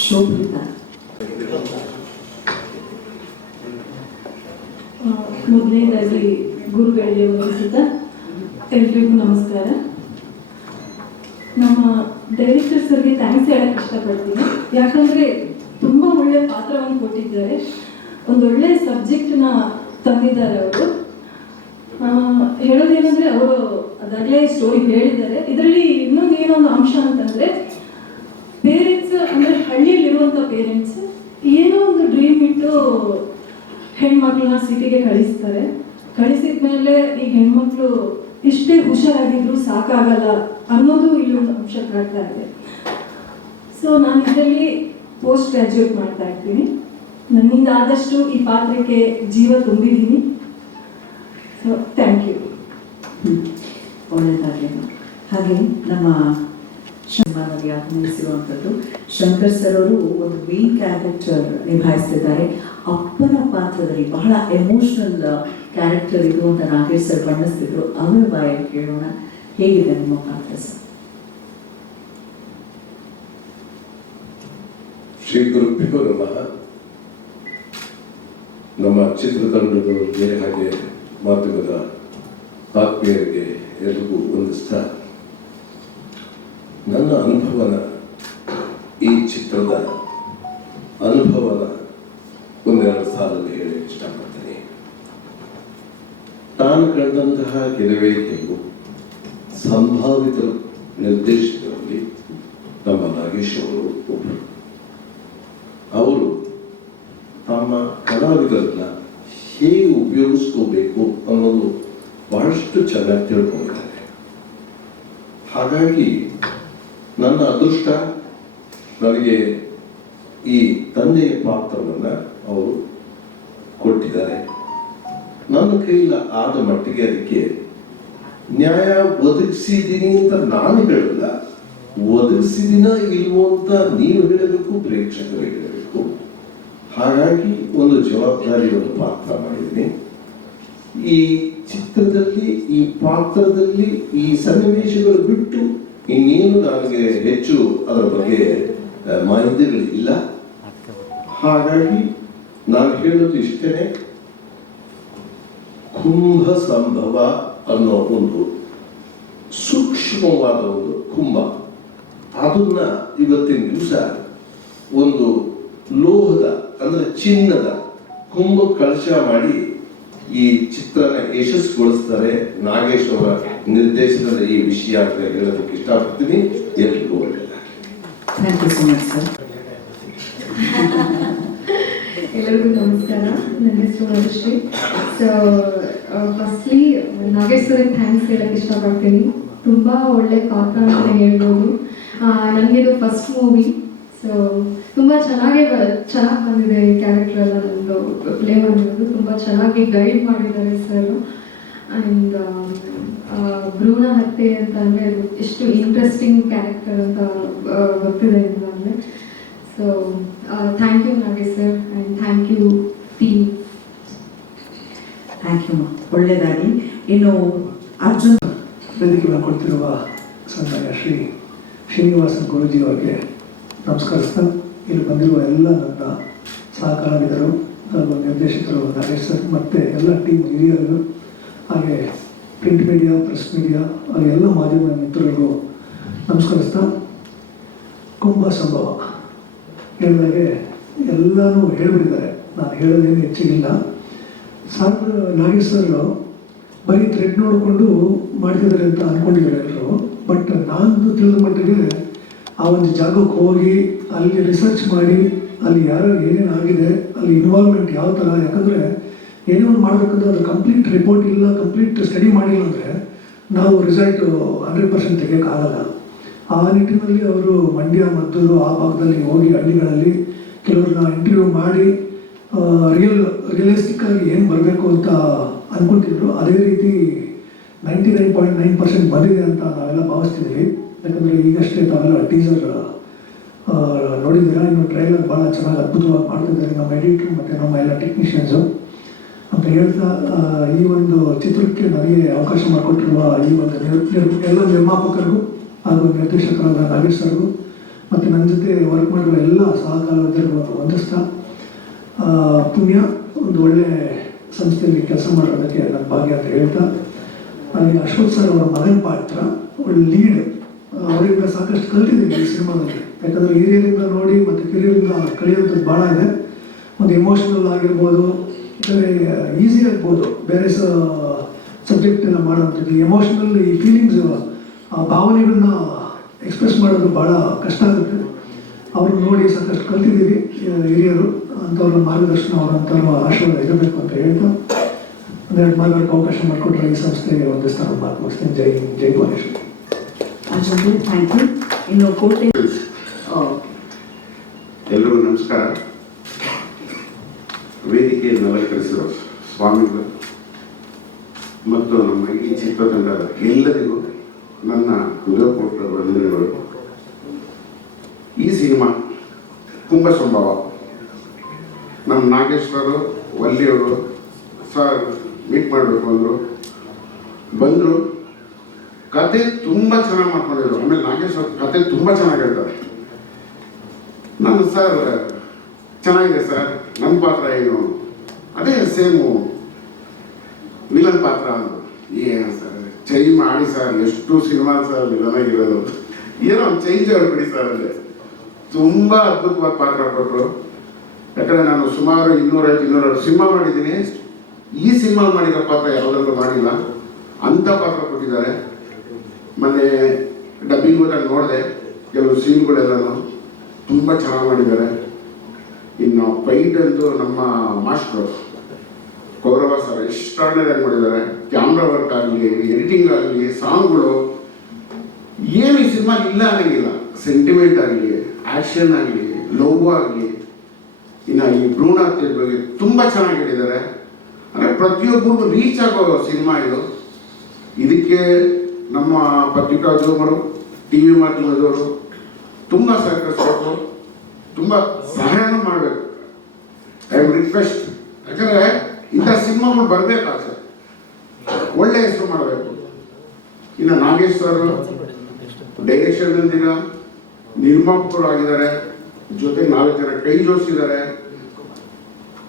ಶೋಭಿತಾ. ಮೊದಲನೇದಾಗಿ ಗುರುಗಳಿಗೆ ವಂದಿಸುತ್ತಾ ಎಲ್ರಿಗೂ ನಮಸ್ಕಾರ. ನಮ್ಮ ಡೈರೆಕ್ಟರ್ ಸರ್ಗೆ ಥ್ಯಾಂಕ್ಸ್ ಹೇಳಕ್ಕೆ ಇಷ್ಟಪಡ್ತೀನಿ. ಯಾಕಂದರೆ ತುಂಬ ಒಳ್ಳೆ ಪಾತ್ರವನ್ನು ಕೊಟ್ಟಿದ್ದಾರೆ, ಒಂದೊಳ್ಳೆ ಸಬ್ಜೆಕ್ಟನ್ನ ತಂದಿದ್ದಾರೆ ಅವರು. ಹೇಳೋದೇನೆಂದರೆ ಅವರು ಅದಾಗಲೇ ಸ್ಟೋರಿ ಹೇಳಿದ್ದಾರೆ. ಇದರಲ್ಲಿ ಇನ್ನೊಂದು ಏನೊಂದು ಅಂಶ ಅಂತಂದರೆ, ಪೇರೆಂಟ್ಸ್ ಅಂದರೆ ಹಳ್ಳಿಯಲ್ಲಿರುವಂಥ ಪೇರೆಂಟ್ಸ್ ಏನೋ ಒಂದು ಡ್ರೀಮ್ ಇಟ್ಟು ಹೆಣ್ಮಕ್ಳನ್ನ ಸಿಟಿಗೆ ಕಳಿಸ್ತಾರೆ. ಕಳಿಸಿದ ಮೇಲೆ ಈ ಹೆಣ್ಮಕ್ಳು ಎಷ್ಟೇ ಹುಷಾರಾಗಿದ್ರು ಸಾಕಾಗಲ್ಲ ಅನ್ನೋದು ಇಲ್ಲೊಂದು ಅಂಶ ಕಾಡ್ತಾ ಇದೆ. ಸೊ ನಾನು ಇದರಲ್ಲಿ ಪೋಸ್ಟ್ ಗ್ರ್ಯಾಜುಯೇಟ್ ಮಾಡ್ತಾ ಇರ್ತೀನಿ. ನನ್ನಿಂದ ಆದಷ್ಟು ಈ ಪಾತ್ರಕ್ಕೆ ಜೀವ ತುಂಬಿದ್ದೀನಿ. So thank you. ಒಳ್ಳೆಯದಾಗಲಿ. ಹಾಗೆ ನಮ್ಮ ಸಿನಿಮಾದಲ್ಲಿ ಆಗಮಿಸಿರುವಂಥದ್ದು ಶಂಕರ್ ಸರ್ ಅವರು ಒಂದು ಮೇನ್ ಕ್ಯಾರೆಕ್ಟರ್ ನಿಭಾಯಿಸ್ತಿದ್ದಾರೆ. ಅಪ್ಪನ ಪಾತ್ರದಲ್ಲಿ ಬಹಳ ಎಮೋಷನಲ್ ಕ್ಯಾರೆಕ್ಟರ್ ಇದು ಅಂತ ನಾಗೇಶ್ ಸರ್ ಬಣ್ಣಿಸ್ತಿದ್ರು. ಅವರ ಬಾಯಲ್ಲಿ ಕೇಳೋಣ, ಹೇಗಿದೆ ನಿಮ್ಮ ಪಾತ್ರ ಸರ್? ಶ್ರೀ ಗುರುಭ್ಯೋ ನಮಃ. ನಮ್ಮ ಚಿತ್ರತಂಡದ ಹಾಗೆ ಮಾಧ್ಯಮದ ಆತ್ಮೀಯರಿಗೆ ಎಲ್ಲರಿಗೂ ವಂದಿಸ್ತಾ, ನನ್ನ ಅನುಭವನ, ಈ ಚಿತ್ರದ ಅನುಭವನ ಒಂದೆರಡು ಸಾಲಲ್ಲಿ ಹೇಳಕ್ಕೆ ಇಷ್ಟಪಡ್ತೀನಿ. ನಾನು ಕಂಡಂತಹ ಕೆಲವೇ ಕೆಲವು ಸಂಭಾವಿತ ನಿರ್ದೇಶಕರಲ್ಲಿ ನಮ್ಮ ನಾಗೇಶ್ ಅವರು ಒಬ್ಬರು. ಅವರು ತಮ್ಮ ಕಲಾವಿದರನ್ನ ಹೇಗೆ ಉಪಯೋಗಿಸ್ಕೋಬೇಕು ಅನ್ನೋದು ಬಹಳಷ್ಟು ಚೆನ್ನಾಗಿ ತಿಳ್ಕೊಂಡಿದ್ದಾರೆ. ಹಾಗಾಗಿ ನನ್ನ ಅದೃಷ್ಟ, ನನಗೆ ಈ ತಂದೆಯ ಪಾತ್ರವನ್ನು ಅವರು ಕೊಟ್ಟಿದ್ದಾರೆ. ನನ್ನ ಕೈಲ ಆದ ಮಟ್ಟಿಗೆ ಅದಕ್ಕೆ ನ್ಯಾಯ ಒದಗಿಸಿದ್ದೀನಿ ಅಂತ ನಾನು ಹೇಳಲ್ಲ, ಒದಗಿಸಿದಿನ ಇಲ್ವೋ ಅಂತ ನೀವು ಹೇಳಬೇಕು, ಪ್ರೇಕ್ಷಕರು ಹೇಳಬೇಕು. ಹಾಗಾಗಿ ಒಂದು ಜವಾಬ್ದಾರಿಯನ್ನು ಪಾತ್ರ ಮಾಡಿದ್ದೀನಿ. ಈ ಚಿತ್ರದಲ್ಲಿ, ಈ ಪಾತ್ರದಲ್ಲಿ ಈ ಸನ್ನಿವೇಶಗಳು ಬಿಟ್ಟು ಇನ್ನೇನು ನನಗೆ ಹೆಚ್ಚು ಅದರ ಬಗ್ಗೆ ಮಾಹಿತಿಗಳಿಲ್ಲ. ಹಾಗಾಗಿ ನಾನು ಹೇಳೋದು ಇಷ್ಟೇನೆ, ಕುಂಭ ಸಂಭವ ಅನ್ನೋ ಒಂದು ಸೂಕ್ಷ್ಮವಾದ ಒಂದು ಕುಂಭ, ಅದನ್ನ ಇವತ್ತಿನ ದಿವಸ ಒಂದು ಲೋಹದ ಅಂದ್ರೆ ಚಿನ್ನದ ಕುಂಭ ಕಳಶ ಮಾಡಿ ಈ ಚಿತ್ರನ ಯಶಸ್ಸುಗೊಳಿಸ್ತಾರೆ. ನಾಗೇಶ್ ಅವರ ನಿರ್ದೇಶನದ ಈ ವಿಷಯ ಅಂತ ಹೇಳೋದಕ್ಕೆ ಇಷ್ಟಪಡ್ತೀನಿ. ಎಲ್ರಿಗೂ ಒಳ್ಳೆಯದಾಗಲಿ. Thank you so much sir. ಎಲ್ಲರಿಗೂ ನಮಸ್ಕಾರ. ನನ್ನ ಹೆಸರು ಮಧುಶ್ರೀ. ಸೊ ಫಸ್ಟ್ಲಿ ನಾಗೇಶ್ ಸರ್ಗೆ ಥ್ಯಾಂಕ್ಸ್ ಹೇಳಕ್ಕೆ ಇಷ್ಟಪಡ್ತೀನಿ. ತುಂಬ ಒಳ್ಳೆ ಪಾತ್ರ ಅಂತ ಹೇಳ್ಬೋದು. ನನಗಿದು ಫಸ್ಟ್ ಮೂವಿ. ಸೊ ತುಂಬ ಚೆನ್ನಾಗಿ ಬಂದಿದೆ ಈ ಕ್ಯಾರೆಕ್ಟರ್ ಎಲ್ಲ. ನಮ್ಮದು ಪ್ಲೇ ಮಾಡಿರೋದು ತುಂಬ ಚೆನ್ನಾಗಿ ಗೈಡ್ ಮಾಡಿದ್ದಾರೆ ಸರ್. ಆ್ಯಂಡ್ ಭ್ರೂಣ ಹತ್ಯೆ ಅಂತ ಅಂದರೆ ಅದು ಎಷ್ಟು ಇಂಟ್ರೆಸ್ಟಿಂಗ್ ಕ್ಯಾರೆಕ್ಟರ್ ಅಂತ ಗೊತ್ತಿದೆ ಅಂದರೆ. So thank you Nagesh sir and thank you team. Thank you. ಒಳ್ಳೆಯದಾಗಿ. ಇನ್ನು ಅರ್ಜುನ್ ವೇದಿಕೆಯನ್ನು ಕೊಡ್ತಿರುವ ಸನ್ಮಾನ್ಯ ಶ್ರೀ ಶ್ರೀನಿವಾಸನ್ ಗುರೂಜಿ ಅವರಿಗೆ ನಮಸ್ಕರಿಸ್ತಾ, ಇಲ್ಲಿ ಬಂದಿರುವ ಎಲ್ಲ ನನ್ನ ಸಹಕಾರಿದರು ಹಾಗೂ ನಿರ್ದೇಶಕರು ನಾಗೇಶ್ ಸರ್ ಮತ್ತು ಎಲ್ಲ ಟೀಮ್ ಹಿರಿಯರು, ಹಾಗೆ ಪ್ರಿಂಟ್ ಮೀಡಿಯಾ, ಪ್ರೆಸ್ ಮೀಡಿಯಾ, ಹಾಗೆ ಎಲ್ಲ ಮಾಧ್ಯಮ ಮಿತ್ರರಿಗೂ ನಮಸ್ಕರಿಸ್ತಾ, ಕುಂಭ ಸಂಭವ ಹೇಳಿದಾಗೆ ಎಲ್ಲನೂ ಹೇಳ್ಬಿಟ್ಟಿದ್ದಾರೆ, ನಾನು ಹೇಳೋದೇನು ಹೆಚ್ಚಿಗಿಲ್ಲ. ಸರ್ ನಾಗೇಶ್ ಸರ್ ಬರೀ ಥ್ರೆಡ್ ನೋಡಿಕೊಂಡು ಮಾಡ್ತಿದ್ದಾರೆ ಅಂತ ಅಂದ್ಕೊಂಡಿದ್ದಾರೆ ಎಲ್ಲರೂ. ಬಟ್ ನಾನು ತಿಳಿದ ಮಟ್ಟಿಗೆ ಆ ಒಂದು ಜಾಗಕ್ಕೆ ಹೋಗಿ ಅಲ್ಲಿ ರಿಸರ್ಚ್ ಮಾಡಿ ಅಲ್ಲಿ ಯಾರು ಏನೇನು ಆಗಿದೆ, ಅಲ್ಲಿ ಇನ್ವಾಲ್ವ್ಮೆಂಟ್ ಯಾವ ಥರ, ಯಾಕಂದರೆ ಏನೇ ಒಂದು ಮಾಡಬೇಕಂದ್ರೆ ಅದು ಕಂಪ್ಲೀಟ್ ರಿಪೋರ್ಟ್ ಇಲ್ಲ, ಕಂಪ್ಲೀಟ್ ಸ್ಟಡಿ ಮಾಡಿಲ್ಲ ಅಂದರೆ ನಾವು ರಿಸಲ್ಟು 100% ತೆಗಿಯೋಕ್ಕಾಗಲ್ಲ. ಆ ನಿಟ್ಟಿನಲ್ಲಿ ಅವರು ಮಂಡ್ಯ, ಮದ್ದೂರು ಆ ಭಾಗದಲ್ಲಿ ಹೋಗಿ ಹಳ್ಳಿಗಳಲ್ಲಿ ಕೆಲವ್ರನ್ನ ಇಂಟರ್ವ್ಯೂ ಮಾಡಿ ರಿಯಲಿಸ್ಟಿಕ್ ಆಗಿ ಏನು ಬರಬೇಕು ಅಂತ ಅಂದ್ಕೊತಿದ್ರು. ಅದೇ ರೀತಿ 99.9% ಬಂದಿದೆ ಅಂತ ನಾವೆಲ್ಲ ಭಾವಿಸ್ತಿದ್ದೀವಿ. ಯಾಕಂದರೆ ಈಗಷ್ಟೇ ತಾವೆಲ್ಲ ಟೀಸರ್ ನೋಡಿದ್ದೀರಾ, ಇನ್ನು ಟ್ರೈಲರ್ ಭಾಳ ಚೆನ್ನಾಗಿ ಅದ್ಭುತವಾಗಿ ಮಾಡ್ತಿದ್ದಾರೆ ನಮ್ಮ ಎಡಿಟ್ರು ಮತ್ತು ನಮ್ಮ ಎಲ್ಲ ಟೆಕ್ನಿಷಿಯನ್ಸು ಅಂತ ಹೇಳ್ತಾ, ಈ ಒಂದು ಚಿತ್ರಕ್ಕೆ ನನಗೆ ಅವಕಾಶ ಮಾಡಿಕೊಟ್ಟಿರುವ ಈ ಒಂದು ಎಲ್ಲ ನಿರ್ಮಾಪಕರಿಗೂ ಹಾಗೂ ನಿರ್ದೇಶಕರಾದ ನಾಗೇಶ್ ಸರ್ಗೂ ಮತ್ತು ನನ್ನ ಜೊತೆ ವರ್ಕ್ ಮಾಡಿರುವ ಎಲ್ಲ ಸಹಕಾರವನ್ನು ವಂದಿಸ್ತಾ, ಪುಣ್ಯ ಒಂದು ಒಳ್ಳೆ ಸಂಸ್ಥೆಯಲ್ಲಿ ಕೆಲಸ ಮಾಡೋದಕ್ಕೆ ನನ್ನ ಭಾಗ್ಯ ಅಂತ ಹೇಳ್ತಾ, ಅಲ್ಲಿ ಅಶ್ವಥ್ ಸರ್ ಅವರ ಮಗನ ಪಾತ್ರ ಒಳ್ಳೆ ಲೀಡ್, ಅವರಿಂದ ಸಾಕಷ್ಟು ಕಲ್ತಿದ್ದೀನಿ ಈ ಸಿನಿಮಾದಲ್ಲಿ. ಯಾಕಂದರೆ ಹಿರಿಯರಿಂದ ನೋಡಿ ಮತ್ತು ಕಿರಿಯರಿಂದ ಕಲಿಯೋಂಥದ್ದು ಭಾಳ ಇದೆ. ಒಂದು ಎಮೋಷ್ನಲ್ ಆಗಿರ್ಬೋದು, ಯಾಕಂದರೆ ಈಸಿ ಆಗ್ಬೋದು ಬೇರೆ ಸಬ್ಜೆಕ್ಟ್ ಮಾಡೋಂಥದ್ದು. ಎಮೋಷ್ನಲ್ ಈ ಫೀಲಿಂಗ್ಸ್, ಆ ಭಾವನೆಗಳನ್ನ ಎಕ್ಸ್ಪ್ರೆಸ್ ಮಾಡೋದು ಭಾಳ ಕಷ್ಟ ಆಗುತ್ತೆ. ಅವ್ರನ್ನ ನೋಡಿ ಸಾಕಷ್ಟು ಕಲ್ತಿದ್ದೀವಿ ಹಿರಿಯರು, ಅಂಥವ್ರ ಮಾರ್ಗದರ್ಶನ ಅವರಂಥವ್ರ ಆಶೀರ್ವಾದ ಇರಬೇಕು ಅಂತ ಹೇಳ್ತಾ ಒಂದೆರಡು ಮಾತಾಡೋಕ್ಕೆ ಅವಕಾಶ ಮಾಡಿಕೊಟ್ರೆ ಈ ಸಂಸ್ಥೆಗೆ ಒಂದು ಸ್ಥಾನ ಮಾತು ಮುಗಿಸ್ತೇನೆ. ಜೈ ಭುವನೇಶ್ವರಿ. Thank you. ಇನ್ನು ಕೋಟೆ ಎಲ್ಲರಿಗೂ ನಮಸ್ಕಾರ. ವೇದಿಕೆಯನ್ನು ಅಲಂಕರಿಸಿದ ಸ್ವಾಮಿಗಳು ಮತ್ತು ನಮ್ಮ ಈ ಚಿತ್ರತಂಡದ ಎಲ್ಲರಿಗೂ ನನ್ನ ಹೃದಯಪೂರ್ವಕ ವಂದನೆಗಳು. ಈ ಸಿನಿಮಾ ಕುಂಭ ಸಂಭವ, ನಮ್ಮ ನಾಗೇಶ್ವರು ವಲ್ಲಿಯವರು ಸರ್ ಮೀಟ್ ಮಾಡಬೇಕು ಅಂದರು, ಬಂದರು. ಕತೆ ತುಂಬ ಚೆನ್ನಾಗಿ ಮಾಡ್ಕೊಂಡಿದ್ರು. ಆಮೇಲೆ ನಾಗೇಶ್ವರ ಕತೆ ತುಂಬ ಚೆನ್ನಾಗಿ ಹೇಳ್ತಾರೆ. ನಾನು ಸರ್ ಚೆನ್ನಾಗಿದೆ ಸರ್, ನನ್ನ ಪಾತ್ರ ಏನು, ಅದೇ ಸೇಮು ವಿಲನ್ ಪಾತ್ರ ಅಂದರು. ಏನು ಸರ್ ಚೇಂಜ್ ಮಾಡಿ ಸರ್, ಎಷ್ಟು ಸಿನಿಮಾ ಸರ್ ವಿಲನ್ ಆಗಿರೋದು, ಏನೋ ಒಂದು ಚೇಂಜ್ ಆಗ್ಬಿಡಿ ಸರ್ ಅಂದರೆ ತುಂಬ ಅದ್ಭುತವಾದ ಪಾತ್ರ ಕೊಟ್ಟರು. ಯಾಕಂದರೆ ನಾನು ಸುಮಾರು 250-260 ಸಿನಿಮಾ ಮಾಡಿದ್ದೀನಿ. ಈ ಸಿನಿಮಾ ಮಾಡಿರೋ ಪಾತ್ರ ಯಾವುದಾದ್ರೂ ಮಾಡಿಲ್ಲ, ಅಂಥ ಪಾತ್ರ ಕೊಟ್ಟಿದ್ದಾರೆ. ಮೊನ್ನೆ ಡಬ್ಬಿಂಗ್ ಹೋದಾಗ ನೋಡಿದೆ, ಕೆಲವು ಸೀನ್ಗಳೆಲ್ಲನೂ ತುಂಬ ಚೆನ್ನಾಗಿ ಮಾಡಿದ್ದಾರೆ. ಇನ್ನು ಫೈಟ್ ಅಂತೂ ನಮ್ಮ ಮಾಸ್ಟ್ರು ಕೌರವ ಸರ್ ಎಕ್ಸ್ಟ್ರಾರ್ಡಿನರಿ ಮಾಡಿದ್ದಾರೆ. ಕ್ಯಾಮ್ರಾ ವರ್ಕ್ ಆಗಲಿ, ಎಡಿಟಿಂಗ್ ಆಗಲಿ, ಸಾಂಗ್ಗಳು ಏನು ಈ ಸಿನಿಮಾ ಇಲ್ಲ ಅನ್ನಂಗಿಲ್ಲ. ಸೆಂಟಿಮೆಂಟ್ ಆಗಲಿ, ಆ್ಯಕ್ಷನ್ ಆಗಲಿ, ಲವ್ ಆಗಲಿ, ಇನ್ನು ಈ ಭ್ರೂಣ ಹತ್ಯೆ ಬಗ್ಗೆ ತುಂಬ ಚೆನ್ನಾಗಿ ಹೇಳಿದ್ದಾರೆ. ಅಂದರೆ ಪ್ರತಿಯೊಬ್ಬರಿಗೂ ರೀಚ್ ಆಗೋ ಸಿನಿಮಾ ಇದು. ಇದಕ್ಕೆ ನಮ್ಮ ಪತ್ರಿಕಾದವರು, ಟಿ ವಿ ಮಾಧ್ಯಮದವರು ತುಂಬ ಸಹಕರಿಸಬೇಕು, ತುಂಬ ಸಹಾಯನೂ ಮಾಡಬೇಕು. I am request. ಯಾಕಂದರೆ ಇಂಥ ಸಿನಿಮಾಗಳು ಬರಬೇಕಾಗ್ತದೆ, ಒಳ್ಳೆ ಹೆಸರು ಮಾಡಬೇಕು. ಇನ್ನು ನಾಗೇಶ್ ಸರ್ ಡೈರೆಕ್ಷನ್ ಅಂದಿನ ನಿರ್ಮಾಪಕರು ಆಗಿದ್ದಾರೆ, ಜೊತೆಗೆ 4 ಜನ ಕೈ ಜೋಡಿಸಿದ್ದಾರೆ.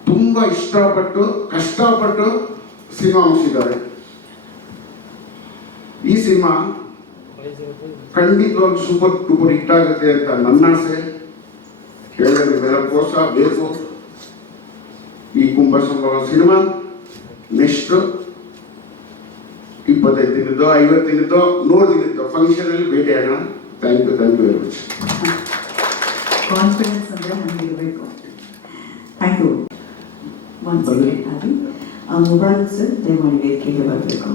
ತುಂಬ ಇಷ್ಟಪಟ್ಟು ಕಷ್ಟಪಟ್ಟು ಸಿನಿಮಾ ಮುಗಿಸಿದ್ದಾರೆ. ಈ ಸಿನಿಮಾ ಖಂಡಿತವಾಗಿ ಸೂಪರ್ ಡೂಪರ್ ಹಿಟ್ ಆಗುತ್ತೆ ಅಂತ ನನ್ನ ಆಸೆ. ಹೇಳಿದ್ರೆ ನಿಮ್ಮೆಲ್ಲ ಪ್ರೋತ್ಸಾಹ ಬೇಕು. ಈ ಕುಂಭ ಸಂಭವ ಸಿನಿಮಾ ನೆಕ್ಸ್ಟ್ 25 ದಿನದ್ದು, 50 ದಿನದ್ದು, 100 ದಿನದ್ದು ಫಂಕ್ಷನ್ ಅಲ್ಲಿ ಭೇಟಿಯಾಗೋಣ. Thank you very much. Confidence ಅಂದರೆ ನಮಗೆ ಇರಬೇಕು. Thank you. ಮುಬಾರಕ್ ಸರ್, ದಯಮಾಡಿ ವೇದಿಕೆಗೆ ಬರಬೇಕು.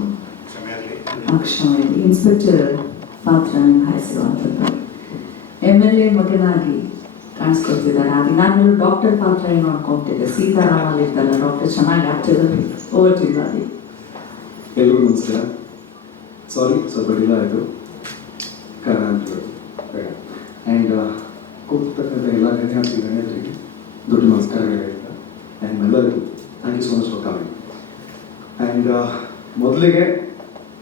ಕ್ಷಮೆಯಾಗಲಿ. ಇನ್ಸ್ಪೆಕ್ಟರ್ ಪಾತ್ರ ನಿಭಾಯಿಸಿರುವಂಥದ್ದು MLA ಮಗನಾಗಿ ಕಾಣಿಸ್ಕೊಳ್ತಿದ್ದಾರೆ. ಅದು ನಾನು ಡಾಕ್ಟರ್ ಪಾತ್ರ ಏನು ಅನ್ಕೊಂತಿದ್ದೆ, ಸೀತಾರಾಮಲ್ಲಿ ಇದ್ದಲ್ಲ ಡಾಕ್ಟರ್, ಚೆನ್ನಾಗಿ ಆಗ್ತಿದ್ದಾರೆ. ಓವರ್ತಿದ್ದಾರೆ. ಎಲ್ರಿಗೂ ನಮಸ್ಕಾರ. ಸಾರಿ ಸ್ವಲ್ಪ ಡಿಲೇ ಆಯಿತು, ಕಾರಣಗಳು. ಆ್ಯಂಡ್ ಕೂಗ್ತಕ್ಕಂಥ ಎಲ್ಲ ಗಣ್ಯಾತಿ ಗಣ್ಯರಿಗೆ ದೊಡ್ಡ ನಮಸ್ಕಾರಗಳು ಹೇಳ್ತಾ, ಆ್ಯಂಡ್ ಎಲ್ಲರಿಗೂ thank you so much for coming. And ಮೊದಲಿಗೆ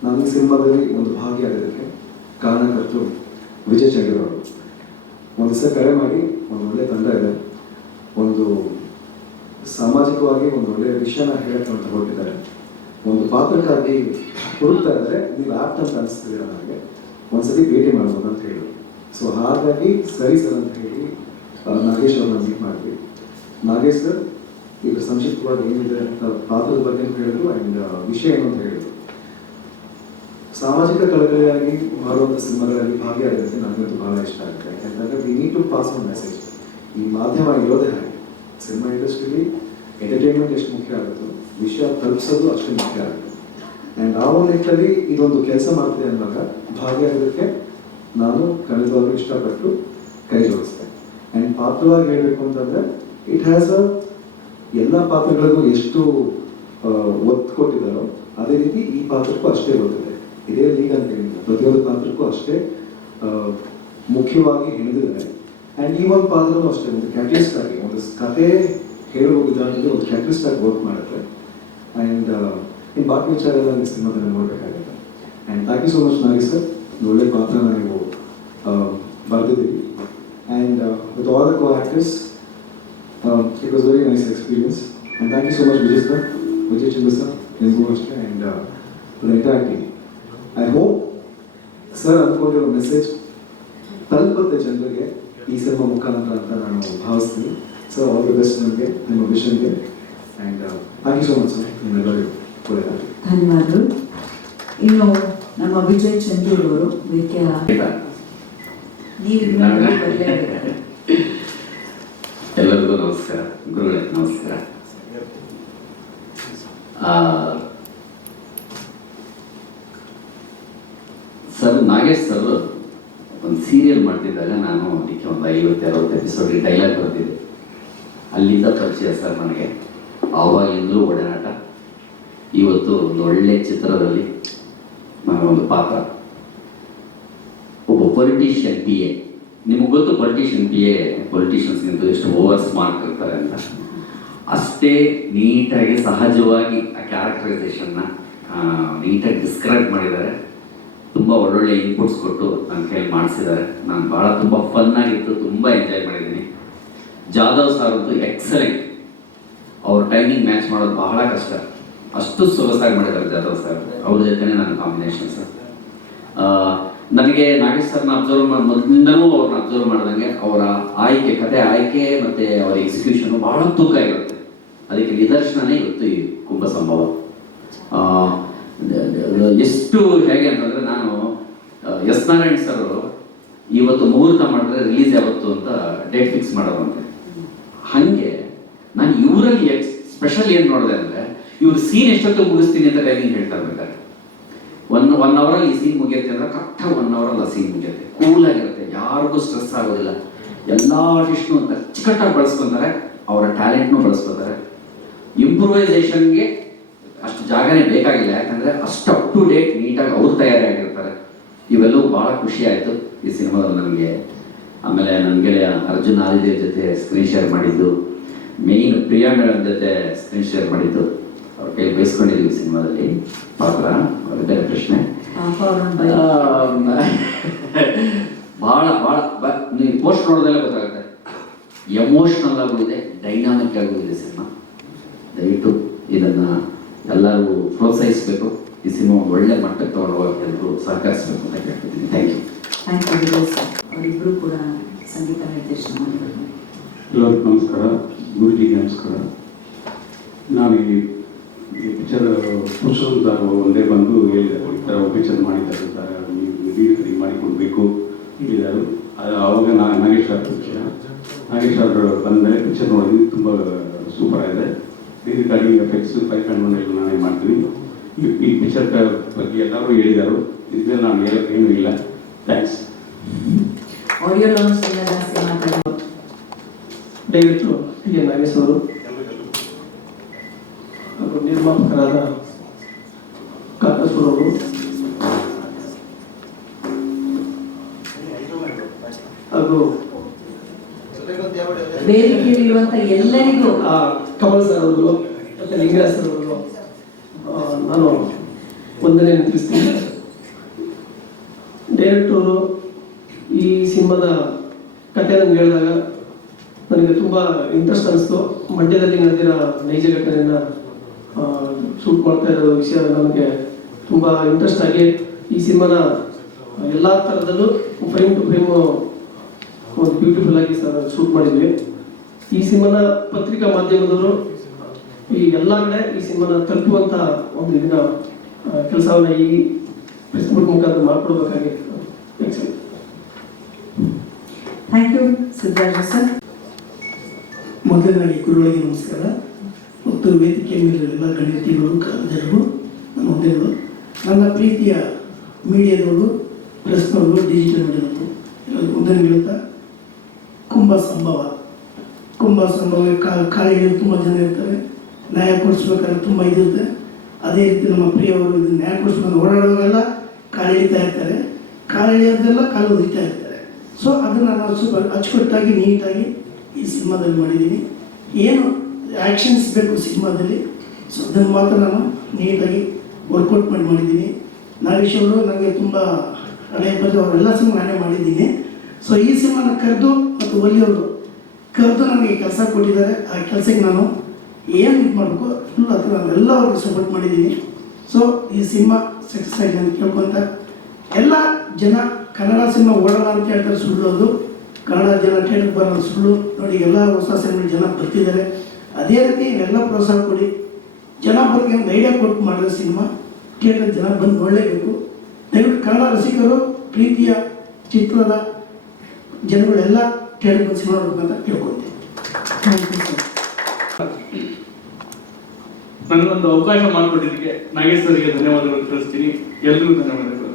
ನಾನು ಈ ಸಿನಿಮಾದಲ್ಲಿ ಒಂದು ಭಾಗಿಯಾಗೋದಕ್ಕೆ ಕಾರಣಕರ್ತರು ವಿಜಯ್ ಚಂಡೂರ್ ಅವರು. ಒಂದು ದಿವಸ ಕರೆ ಮಾಡಿ, ಒಂದು ಒಳ್ಳೆಯ ತಂಡ ಇದೆ, ಒಂದು ಸಾಮಾಜಿಕವಾಗಿ ಒಂದು ಒಳ್ಳೆಯ ವಿಷಯನ ಹೇಳಕ್ಕೆ ಅಂತ ಹೊರಟಿದ್ದಾರೆ, ಒಂದು ಪಾತ್ರಕ್ಕಾಗಿ ಹುಡುಕ್ತಾ ಇದ್ದಾರೆ, ನೀವು ಆಪ್ಟ್ ಅಂತ ಅನಿಸ್ತಿದ್ದೀರ ನನಗೆ, ಒಂದ್ಸತಿ ಭೇಟಿ ಮಾಡ್ಬೋದು ಅಂತ ಹೇಳಿ. ಸೊ ಹಾಗಾಗಿ ಸರಿ ಸರ್ ಅಂತ ಹೇಳಿ ನಾಗೇಶ್ ಅವ್ರನ್ನ ಮೀಟ್ ಮಾಡಿದ್ವಿ. ನಾಗೇಶ್ ಸರ್ ಈಗ ಸಂಕ್ಷಿಪ್ತವಾಗಿ ಏನಿದೆ ಅಂತ ಪಾತ್ರದ ಬಗ್ಗೆ ಅಂತ ಹೇಳಿದ್ರು ಆ್ಯಂಡ್ ವಿಷಯ ಏನು ಅಂತ ಹೇಳಿದ್ರು. ಸಾಮಾಜಿಕ ಕಳಕಳಿಯಾಗಿ ಮಾಡುವಂಥ ಸಿನಿಮಾಗಳಲ್ಲಿ ಭಾಗಿಯಾಗುತ್ತೆ ನನಗಂತೂ ಬಹಳ ಇಷ್ಟ ಆಗುತ್ತೆ. ಯಾಕಂತಂದರೆ we need to pass on message. ಈ ಮಾಧ್ಯಮ ಇರೋದೇ ಹಾಗೆ. ಸಿನಿಮಾ ಇಂಡಸ್ಟ್ರಿಲಿ ಎಂಟರ್ಟೈನ್ಮೆಂಟ್ ಎಷ್ಟು ಮುಖ್ಯ ಆಗುತ್ತೋ ವಿಷಯ ತಲುಪಿಸೋದು ಅಷ್ಟೇ ಮುಖ್ಯ ಆಗುತ್ತೆ. ಆ್ಯಂಡ್ ಆ ಒಂದು ನಿಟ್ಟಿನಲ್ಲಿ ಇದೊಂದು ಕೆಲಸ ಮಾಡ್ತಿದೆ ಅಂದಾಗ ಭಾಗಿಯಾಗೋದಕ್ಕೆ ನಾನು ಖಂಡಿತವಾಗ್ಲೂ ಇಷ್ಟಪಟ್ಟು ಕೈ ಜೋಡಿಸ್ತೆ. ಆ್ಯಂಡ್ ಪಾತ್ರವಾಗಿ ಹೇಳಬೇಕು ಅಂತಂದರೆ ಇಟ್ ಹ್ಯಾಸ್ ಅ ಎಲ್ಲ ಪಾತ್ರಗಳಿಗೂ ಎಷ್ಟು ಒತ್ತು ಕೊಟ್ಟಿದ್ದಾರೋ ಅದೇ ರೀತಿ ಈ ಪಾತ್ರಕ್ಕೂ ಅಷ್ಟೇ ಗೊತ್ತಿದೆ. ಇದೇ ಲೀಗ್ ಅಂತ ಹೇಳಿಲ್ಲ, ಪ್ರತಿಯೊಂದು ಪಾತ್ರಕ್ಕೂ ಅಷ್ಟೇ ಮುಖ್ಯವಾಗಿ ಹಿಡಿದಿದ್ದಾರೆ. ಆ್ಯಂಡ್ ಈ ಒಂದು ಪಾತ್ರನೂ ಅಷ್ಟೇ ಒಂದು ಕ್ಯಾಟಲಿಸ್ಟ್ ಆಗಿ ಒಂದು ಕತೆ ಹೇಳುವ ವಿಧಾನದಲ್ಲಿ ಒಂದು ಕ್ಯಾಟಲಿಸ್ಟ್ ಆಗಿ ವರ್ಕ್ ಮಾಡುತ್ತೆ. ಆ್ಯಂಡ್ ಇನ್ನು ಬಾಕಿ ವಿಚಾರ ಎಲ್ಲ ಈ ಸಿನಿಮಾದಲ್ಲಿ ನೋಡಬೇಕಾಗುತ್ತೆ. And thank you so much Nagesh sir, ಒಳ್ಳೆ ಪಾತ್ರನ ನೀವು ಬರೆದಿದ್ದೀವಿ. And with all the co actors it was very nice experience. And thank you so much Vijay Chandra sir, ನಿಮಗೂ ಅಷ್ಟೇ. And the entire team. I hope sir ಅಂದ್ಕೊಂಡಿರೋ ಮೆಸೇಜ್ ತಲುಪುತ್ತೆ ಜನರಿಗೆ ಈ ಸಿನಿಮಾ ಮುಖಾಂತರ ಅಂತ ನಾನು ಭಾವಿಸ್ತೀನಿ. ಸರ್ ಆಲ್ ದಿ ಬೆಸ್ಟ್ ನಿಮಗೆ, ನಿಮ್ಮ ವಿಷನ್ಗೆ. And thank you so much sir, ನಿಮ್ಮೆಲ್ಲರಿಗೂ ಒಳ್ಳೆಯದಾಗಲಿ. ಧನ್ಯವಾದಗಳು. ಇನ್ನು ನಮ್ಮ ವಿಜಯ್ ಚಂದೂರ್ ಅವರು ವೇದಿಕೆಯ ಎಲ್ಲರಿಗೂ ನಮಸ್ಕಾರ, ಗುರುಗಳೇ ನಮಸ್ಕಾರ. ಸರ್, ನಾಗೇಶ್ ಸರ್ ಒಂದು ಸೀರಿಯಲ್ ಮಾಡ್ತಿದ್ದಾಗ ನಾನು ಅದಕ್ಕೆ ಒಂದು 50-60 ಎಪಿಸೋಡ್ಗೆ ಡೈಲಾಗ್ ಬರ್ತಿದ್ದೆ. ಅಲ್ಲಿಂದ ಪರಿಚಯ ಸರ್ ನನಗೆ. ಆವಾಗಿಂದಲೂ ಒಡನಾಟ. ಇವತ್ತು ಒಂದು ಒಳ್ಳೆ ಚಿತ್ರದಲ್ಲಿ ಒಂದು ಪಾತ್ರ, ಒಬ್ಬ ಪೊಲಿಟಿಷಿಯನ್ ಪಿ ಎ. ನಿಮಗೆ ಗೊತ್ತು ಪೊಲಿಟಿಷಿಯನ್ ಪಿ ಎ ಪೊಲಿಟಿಷಿಯನ್ಸ್ಗಿಂತ ಎಷ್ಟು ಓವರ್ ಸ್ಮಾರ್ಟ್ ಇರ್ತಾರೆ ಅಂತ. ಅಷ್ಟೇ ನೀಟಾಗಿ ಸಹಜವಾಗಿ ಆ ಕ್ಯಾರೆಕ್ಟರೈಸೇಷನ್ನ ನೀಟಾಗಿ ಡಿಸ್ಕ್ರೈಬ್ ಮಾಡಿದ್ದಾರೆ. ತುಂಬ ಒಳ್ಳೊಳ್ಳೆ ಇನ್ಪುಟ್ಸ್ ಕೊಟ್ಟು ನನ್ನ ಕೈಯಲ್ಲಿ ಮಾಡಿಸಿದ್ದಾರೆ. ನಾನು ಭಾಳ ತುಂಬ ಫನ್ ಆಗಿತ್ತು, ತುಂಬ ಎಂಜಾಯ್ ಮಾಡಿದ್ದೀನಿ. ಜಾಧವ್ ಸರ್ ಅಂತೂ ಎಕ್ಸಲೆಂಟ್. ಅವ್ರ ಟೈಮಿಂಗ್ ಮ್ಯಾಚ್ ಮಾಡೋದು ಬಹಳ ಕಷ್ಟ, ಅಷ್ಟು ಸೊಗಸಾಗಿ ಮಾಡಿದ್ದಾರೆ ಜಾಧವ್ ಸರ್. ಅವ್ರ ಜೊತೆನೇ ನನ್ನ ಕಾಂಬಿನೇಷನ್ ಸರ್. ನನಗೆ ನಾಗೇಶ್ ಸರ್ನ ಮೊದಲಿಂದನೂ ಅವ್ರನ್ನ ಅಬ್ಸರ್ವ್ ಮಾಡಿದಂಗೆ ಅವರ ಆಯ್ಕೆ, ಕತೆ ಆಯ್ಕೆ ಮತ್ತು ಅವರ ಎಕ್ಸಿಕ್ಯೂಷನು ಭಾಳ ತೂಕ ಇರುತ್ತೆ. ಅದಕ್ಕೆ ನಿದರ್ಶನನೇ ಇವತ್ತು ಈ ಕುಂಭ ಸಂಭವ. ಎಷ್ಟು ಹೇಗೆ ಅಂತಂದರೆ, ನಾನು ಎಸ್ ನಾರಾಯಣ್ ಸರ್ ಇವತ್ತು ಮುಹೂರ್ತ ಮಾಡಿದ್ರೆ ರಿಲೀಸ್ ಯಾವತ್ತು ಅಂತ ಡೇಟ್ ಫಿಕ್ಸ್ ಮಾಡೋದಂತೆ. ಹಾಗೆ ನಾನು ಇವರಲ್ಲಿ ಸ್ಪೆಷಲ್ ಏನು ನೋಡಿದೆ ಅಂದರೆ, ಇವ್ರು ಸೀನ್ ಎಷ್ಟೊತ್ತು ಮುಗಿಸ್ತೀನಿ ಅಂತ ಟೈಮಿಂಗ್ ಹೇಳ್ತಾ ಇರ್ಬೇಕಾದ್ರೆ ಒನ್ ಅವರಲ್ಲಿ ಈ ಸೀನ್ ಮುಗಿಯುತ್ತೆ ಅಂದರೆ ಕರೆಕ್ಟಾಗಿ 1 ಅವರಲ್ಲಿ ಆ ಸೀನ್ ಮುಗಿಯುತ್ತೆ. ಕೂಲಾಗಿರುತ್ತೆ, ಯಾರಿಗೂ ಸ್ಟ್ರೆಸ್ ಆಗೋದಿಲ್ಲ. ಎಲ್ಲ ಆರ್ಟಿಸ್ಟ್ನು ಅಂತ ಅಚ್ಚುಕಟ್ಟಾಗಿ ಬಳಸ್ಕೊತಾರೆ, ಅವರ ಟ್ಯಾಲೆಂಟ್ನು ಬಳಸ್ಕೊತಾರೆ. ಇಂಪ್ರೂವೈಸೇಷನ್ಗೆ ಅಷ್ಟು ಜಾಗನೇ ಬೇಕಾಗಿಲ್ಲ, ಯಾಕಂದರೆ ಅಷ್ಟು ಅಪ್ ಟು ಡೇಟ್ ನೀಟಾಗಿ ಅವ್ರು ತಯಾರಿ ಆಗಿರ್ತಾರೆ. ಇವೆಲ್ಲವೂ ಭಾಳ ಖುಷಿ ಆಯಿತು ಈ ಸಿನಿಮಾದಲ್ಲಿ ನನಗೆ. ಆಮೇಲೆ ನನ್ನ ಗೆಳೆಯ ಅರ್ಜುನ್ ಆದಿದೇವ್ ಜೊತೆ ಸ್ಕ್ರೀನ್ ಶೇರ್ ಮಾಡಿದ್ದು, ಮೇಯ್ನ್ ಪ್ರಿಯಾ ಮೇಡಮ್ ಜೊತೆ ಸ್ಕ್ರೀನ್ ಶೇರ್ ಮಾಡಿದ್ದು, ಅವ್ರ ಕೈ ಬಯಸ್ಕೊಂಡಿದ್ದೀವಿ ಸಿನಿಮಾದಲ್ಲಿ ಪಾತ್ರ. ಅವರಿದ್ದಾರೆ ಪ್ರಶ್ನೆ ಭಾಳ ನೀವು ಪೋಸ್ಟ್ ನೋಡೋದೆಲ್ಲ ಗೊತ್ತಾಗುತ್ತೆ. ಎಮೋಷ್ನಲ್ ಆಗೋಗಿದೆ, ಡೈನಾಮಿಕ್ ಆಗೋಗಿದೆ ಸಿನಿಮಾ. ದಯವಿಟ್ಟು ಇದನ್ನು ಎಲ್ಲರೂ ಪ್ರೋತ್ಸಾಹಿಸಬೇಕು. ಈ ಸಿನಿಮಾ ಒಂದು ಒಳ್ಳೆ ಮಟ್ಟಕ್ಕೆ ತಗೊಂಡು ಹೋಗೋಕ್ಕೆ ಎಲ್ಲರೂ ಸಹಕರಿಸಬೇಕು ಅಂತ ಕೇಳ್ತಿದ್ದೀನಿ. Thank you. Thank you Vijay sir. ಅವರಿಬ್ಬರು ಕೂಡ ಸಂಗೀತ ನಿರ್ದೇಶನ ಮಾಡಿದ್ದಾರೆ. ಎಲ್ಲರಿಗೂ ನಮಸ್ಕಾರ, ಗುರುಜಿಗೆ ನಮಸ್ಕಾರ. ನಾನು ಈ ಪಿಕ್ಚರ್ ಪುರುಷೋದ್ಧಾರ ಒಂದೇ ಬಂದು ಹೇಳಿದೆ, ಈ ಥರ ಪಿಕ್ಚರ್ ಮಾಡಿದ್ದಾರೆ, ನೀವು ಮಾಡಿಕೊಡ್ಬೇಕು ಹೇಳಿದರು. ಆವಾಗ ನಾಗೇಶ್ ಅವರು ಬಂದ ಮೇಲೆ ಪಿಕ್ಚರ್ ನೋಡಿದ್ವಿ, ತುಂಬ ಸೂಪರ್ ಆಗಿದೆ. ರಿಕಾರ್ಡಿಂಗ್ ಎಫೆಕ್ಟ್ಸ್ 5.1 ಎಲ್ಲ ನಾನೇ ಮಾಡ್ತೀನಿ. ಈ ಪಿಕ್ಚರ್ ಬಗ್ಗೆ ಎಲ್ಲರೂ ಹೇಳಿದರು, ಇದ್ಮೇಲೆ ನಾನು ಹೇಳೋಕ್ಕೆ ಏನೂ ಇಲ್ಲ. ಥ್ಯಾಂಕ್ಸ್. ಆಡಿಯೋ ಲಾಂಚ್ ಎಲ್ಲ ಜಾಸ್ತಿ ಮಾತಾಡೋದು ದಯವಿಟ್ಟು ಟಿ ಎನ್ ನಾಗೇಶ್ ಅವರು ಹಾಗೂ ನಿರ್ಮಾಪಕರಾದ ಕಾಕೇಶ್ವರ ಅವರು ಹಾಗೂ ವೇದಿಕೆಯಲ್ಲಿರುವಂಥ ಎಲ್ಲರಿಗೂ ಕಮಲ್ ಸರ್ ಅವರು ಮತ್ತು ಲಿಂಗರಾಜ್ ಸರ್ ಅವರು ನಾನು ವಂದನೆ ತಿಳಿಸ್ತೀನಿ. ಡೈರೆಕ್ಟರು ಈ ಸಿನಿಮಾದ ಕಥೆಯನ್ನು ಹೇಳಿದಾಗ ನನಗೆ ತುಂಬ ಇಂಟ್ರೆಸ್ಟ್ ಅನಿಸ್ತು. ಮಂಡ್ಯದಲ್ಲಿ ನಡೆದಿರೋ ನೈಜ ಘಟನೆಯನ್ನು ಶೂಟ್ ಮಾಡ್ತಾ ಇರೋ ವಿಷಯ ನನಗೆ ತುಂಬ ಇಂಟ್ರೆಸ್ಟ್ ಆಗಿ ಈ ಸಿನಿಮಾನ ಎಲ್ಲ ಥರದಲ್ಲೂ ಫ್ರೇಮ್ ಟು ಫ್ರೇಮು ಒಂದು ಬ್ಯೂಟಿಫುಲ್ ಆಗಿ ಶೂಟ್ ಮಾಡಿದ್ವಿ. ಈ ಸಿನಿಮಾನ ಪತ್ರಿಕಾ ಮಾಧ್ಯಮದವರು ಈ ಎಲ್ಲ ಕಡೆ ಈ ಸಿನಿಮಾನ ತಲುಪುವಂತ ಒಂದು ಇದನ್ನ ಕೆಲಸವನ್ನ ಈ ಫೇಸ್ಬುಕ್ ಮುಖಾಂತರ ಮಾಡ್ಕೊಡ್ಬೇಕಾಗಿ. Thank you Siddaraja sir. ಮೊದಲನಾಗಿ ಗುರುಗಳಿಗೆ ನಮಸ್ಕಾರ ಮತ್ತು ವೇದಿಕೆ ಮೇಲೆಲ್ಲ ಗಣ್ಯತಿಗಳು ಜನರು ನನ್ನ ವಂದನೆಗಳು. ನನ್ನ ಪ್ರೀತಿಯ ಮೀಡಿಯಾದವರು, ಪ್ರೆಸ್ನವರು, ಡಿಜಿಟಲ್ ಮೀಡಿಯಾದವರು ವಂದನೆ ಹೇಳ್ತಾ, ಕುಂಭ ಸಂಭವ ಕಾಲೇಜಲ್ಲಿ ತುಂಬ ಜನ ಇರ್ತಾರೆ, ನ್ಯಾಯ ಕೊಡಿಸ್ಬೇಕಾದ್ರೆ ತುಂಬ ಇದಿರುತ್ತೆ. ಅದೇ ರೀತಿ ನಮ್ಮ ಪ್ರಿಯವರು ಇದು ನ್ಯಾಯ ಕೊಡಿಸ್ಕೊಂಡು ಓಡಾಡುವಾಗೆಲ್ಲ ಕಾಲು ಎಳಿತಾ ಇರ್ತಾರೆ, ಕಾಲು ಎಳೆಯೋದೆಲ್ಲ ಕಾಲು ಒದಿತಾ ಇರ್ತಾರೆ. ಸೊ ಅದನ್ನು ನಾನು ಸ್ವಲ್ಪ ಅಚ್ಚುಕಟ್ಟಾಗಿ ನೀಟಾಗಿ ಈ ಸಿನಿಮಾದಲ್ಲಿ ಮಾಡಿದ್ದೀನಿ. ಏನು ಆ್ಯಕ್ಷನ್ಸ್ ಬೇಕು ಸಿನಿಮಾದಲ್ಲಿ, ಸೊ ಅದನ್ನು ಮಾತ್ರ ನಾನು ನೀಟಾಗಿ ವರ್ಕೌಟ್ ಮಾಡಿದ್ದೀನಿ. ನಾಗೇಶ್ ಅವರು ನನಗೆ ತುಂಬ ಹಳೆಯ ಬಗ್ಗೆ ಅವರೆಲ್ಲ ಸಿನಿಮಾ ನಾನೇ ಮಾಡಿದ್ದೀನಿ. ಸೊ ಈ ಸಿನಿಮಾನ ಕರೆದು ಮತ್ತು ಒಲಿಯವರು ಕರೆದು ನನಗೆ ಕೆಲಸ ಕೊಟ್ಟಿದ್ದಾರೆ. ಆ ಕೆಲಸಕ್ಕೆ ನಾನು ಏನು ಇದು ಮಾಡಬೇಕು ಫುಲ್ ಹತ್ರ ನಾನು ಎಲ್ಲ ಅವ್ರಿಗೆ ಸಪೋರ್ಟ್ ಮಾಡಿದ್ದೀನಿ. ಸೊ ಈ ಸಿನಿಮಾ ಸಕ್ಸಸ್ ಆಗಿದೆ ಅಂತ ಕೇಳ್ಕೊಂತ ಎಲ್ಲ ಜನ ಕನ್ನಡ ಸಿನಿಮಾ ಓಡೋಣ ಅಂತ ಹೇಳ್ತಾರೆ, ಸುಳ್ಳು ಅದು. ಕನ್ನಡ ಜನ ಥಿಯೇಟರ್ಗೆ ಬರೋದು ಸುಳ್ಳು. ನೋಡಿ ಎಲ್ಲ ಹೊಸ ಸಿನಿಮಾ ಜನ ಬರ್ತಿದ್ದಾರೆ. ಅದೇ ರೀತಿ ಎಲ್ಲ ಪ್ರೋತ್ಸಾಹ ಕೊಡಿ. ಜನ ಬರೋಕ್ಕೆ ಒಂದು ಐಡಿಯಾ ಕೊಟ್ಟು ಮಾಡಿದ ಸಿನಿಮಾ ಥಿಯೇಟರ್ ಜನ ಬಂದು ನೋಡಲೇಬೇಕು. ದಯವಿಟ್ಟು ಕನ್ನಡ ರಸಿಕರು, ಪ್ರೀತಿಯ ಚಿತ್ರದ ಜನಗಳೆಲ್ಲ ಥಿಯೇಟರ್ ಬಂದು ಸಿನಿಮಾ ನೋಡ್ಬೇಕಂತ ಕೇಳ್ಕೊಳ್ತೀನಿ. Thank you sir. ನನಗೊಂದು ಅವಕಾಶ ಮಾಡಿಕೊಟ್ಟಿದ್ದಕ್ಕೆ ನಾಗೇಶ್ ಸರ್ಗೆ ಧನ್ಯವಾದಗಳು ತಿಳಿಸ್ತೀನಿ. ಎಲ್ರಿಗೂ ಧನ್ಯವಾದಗಳು.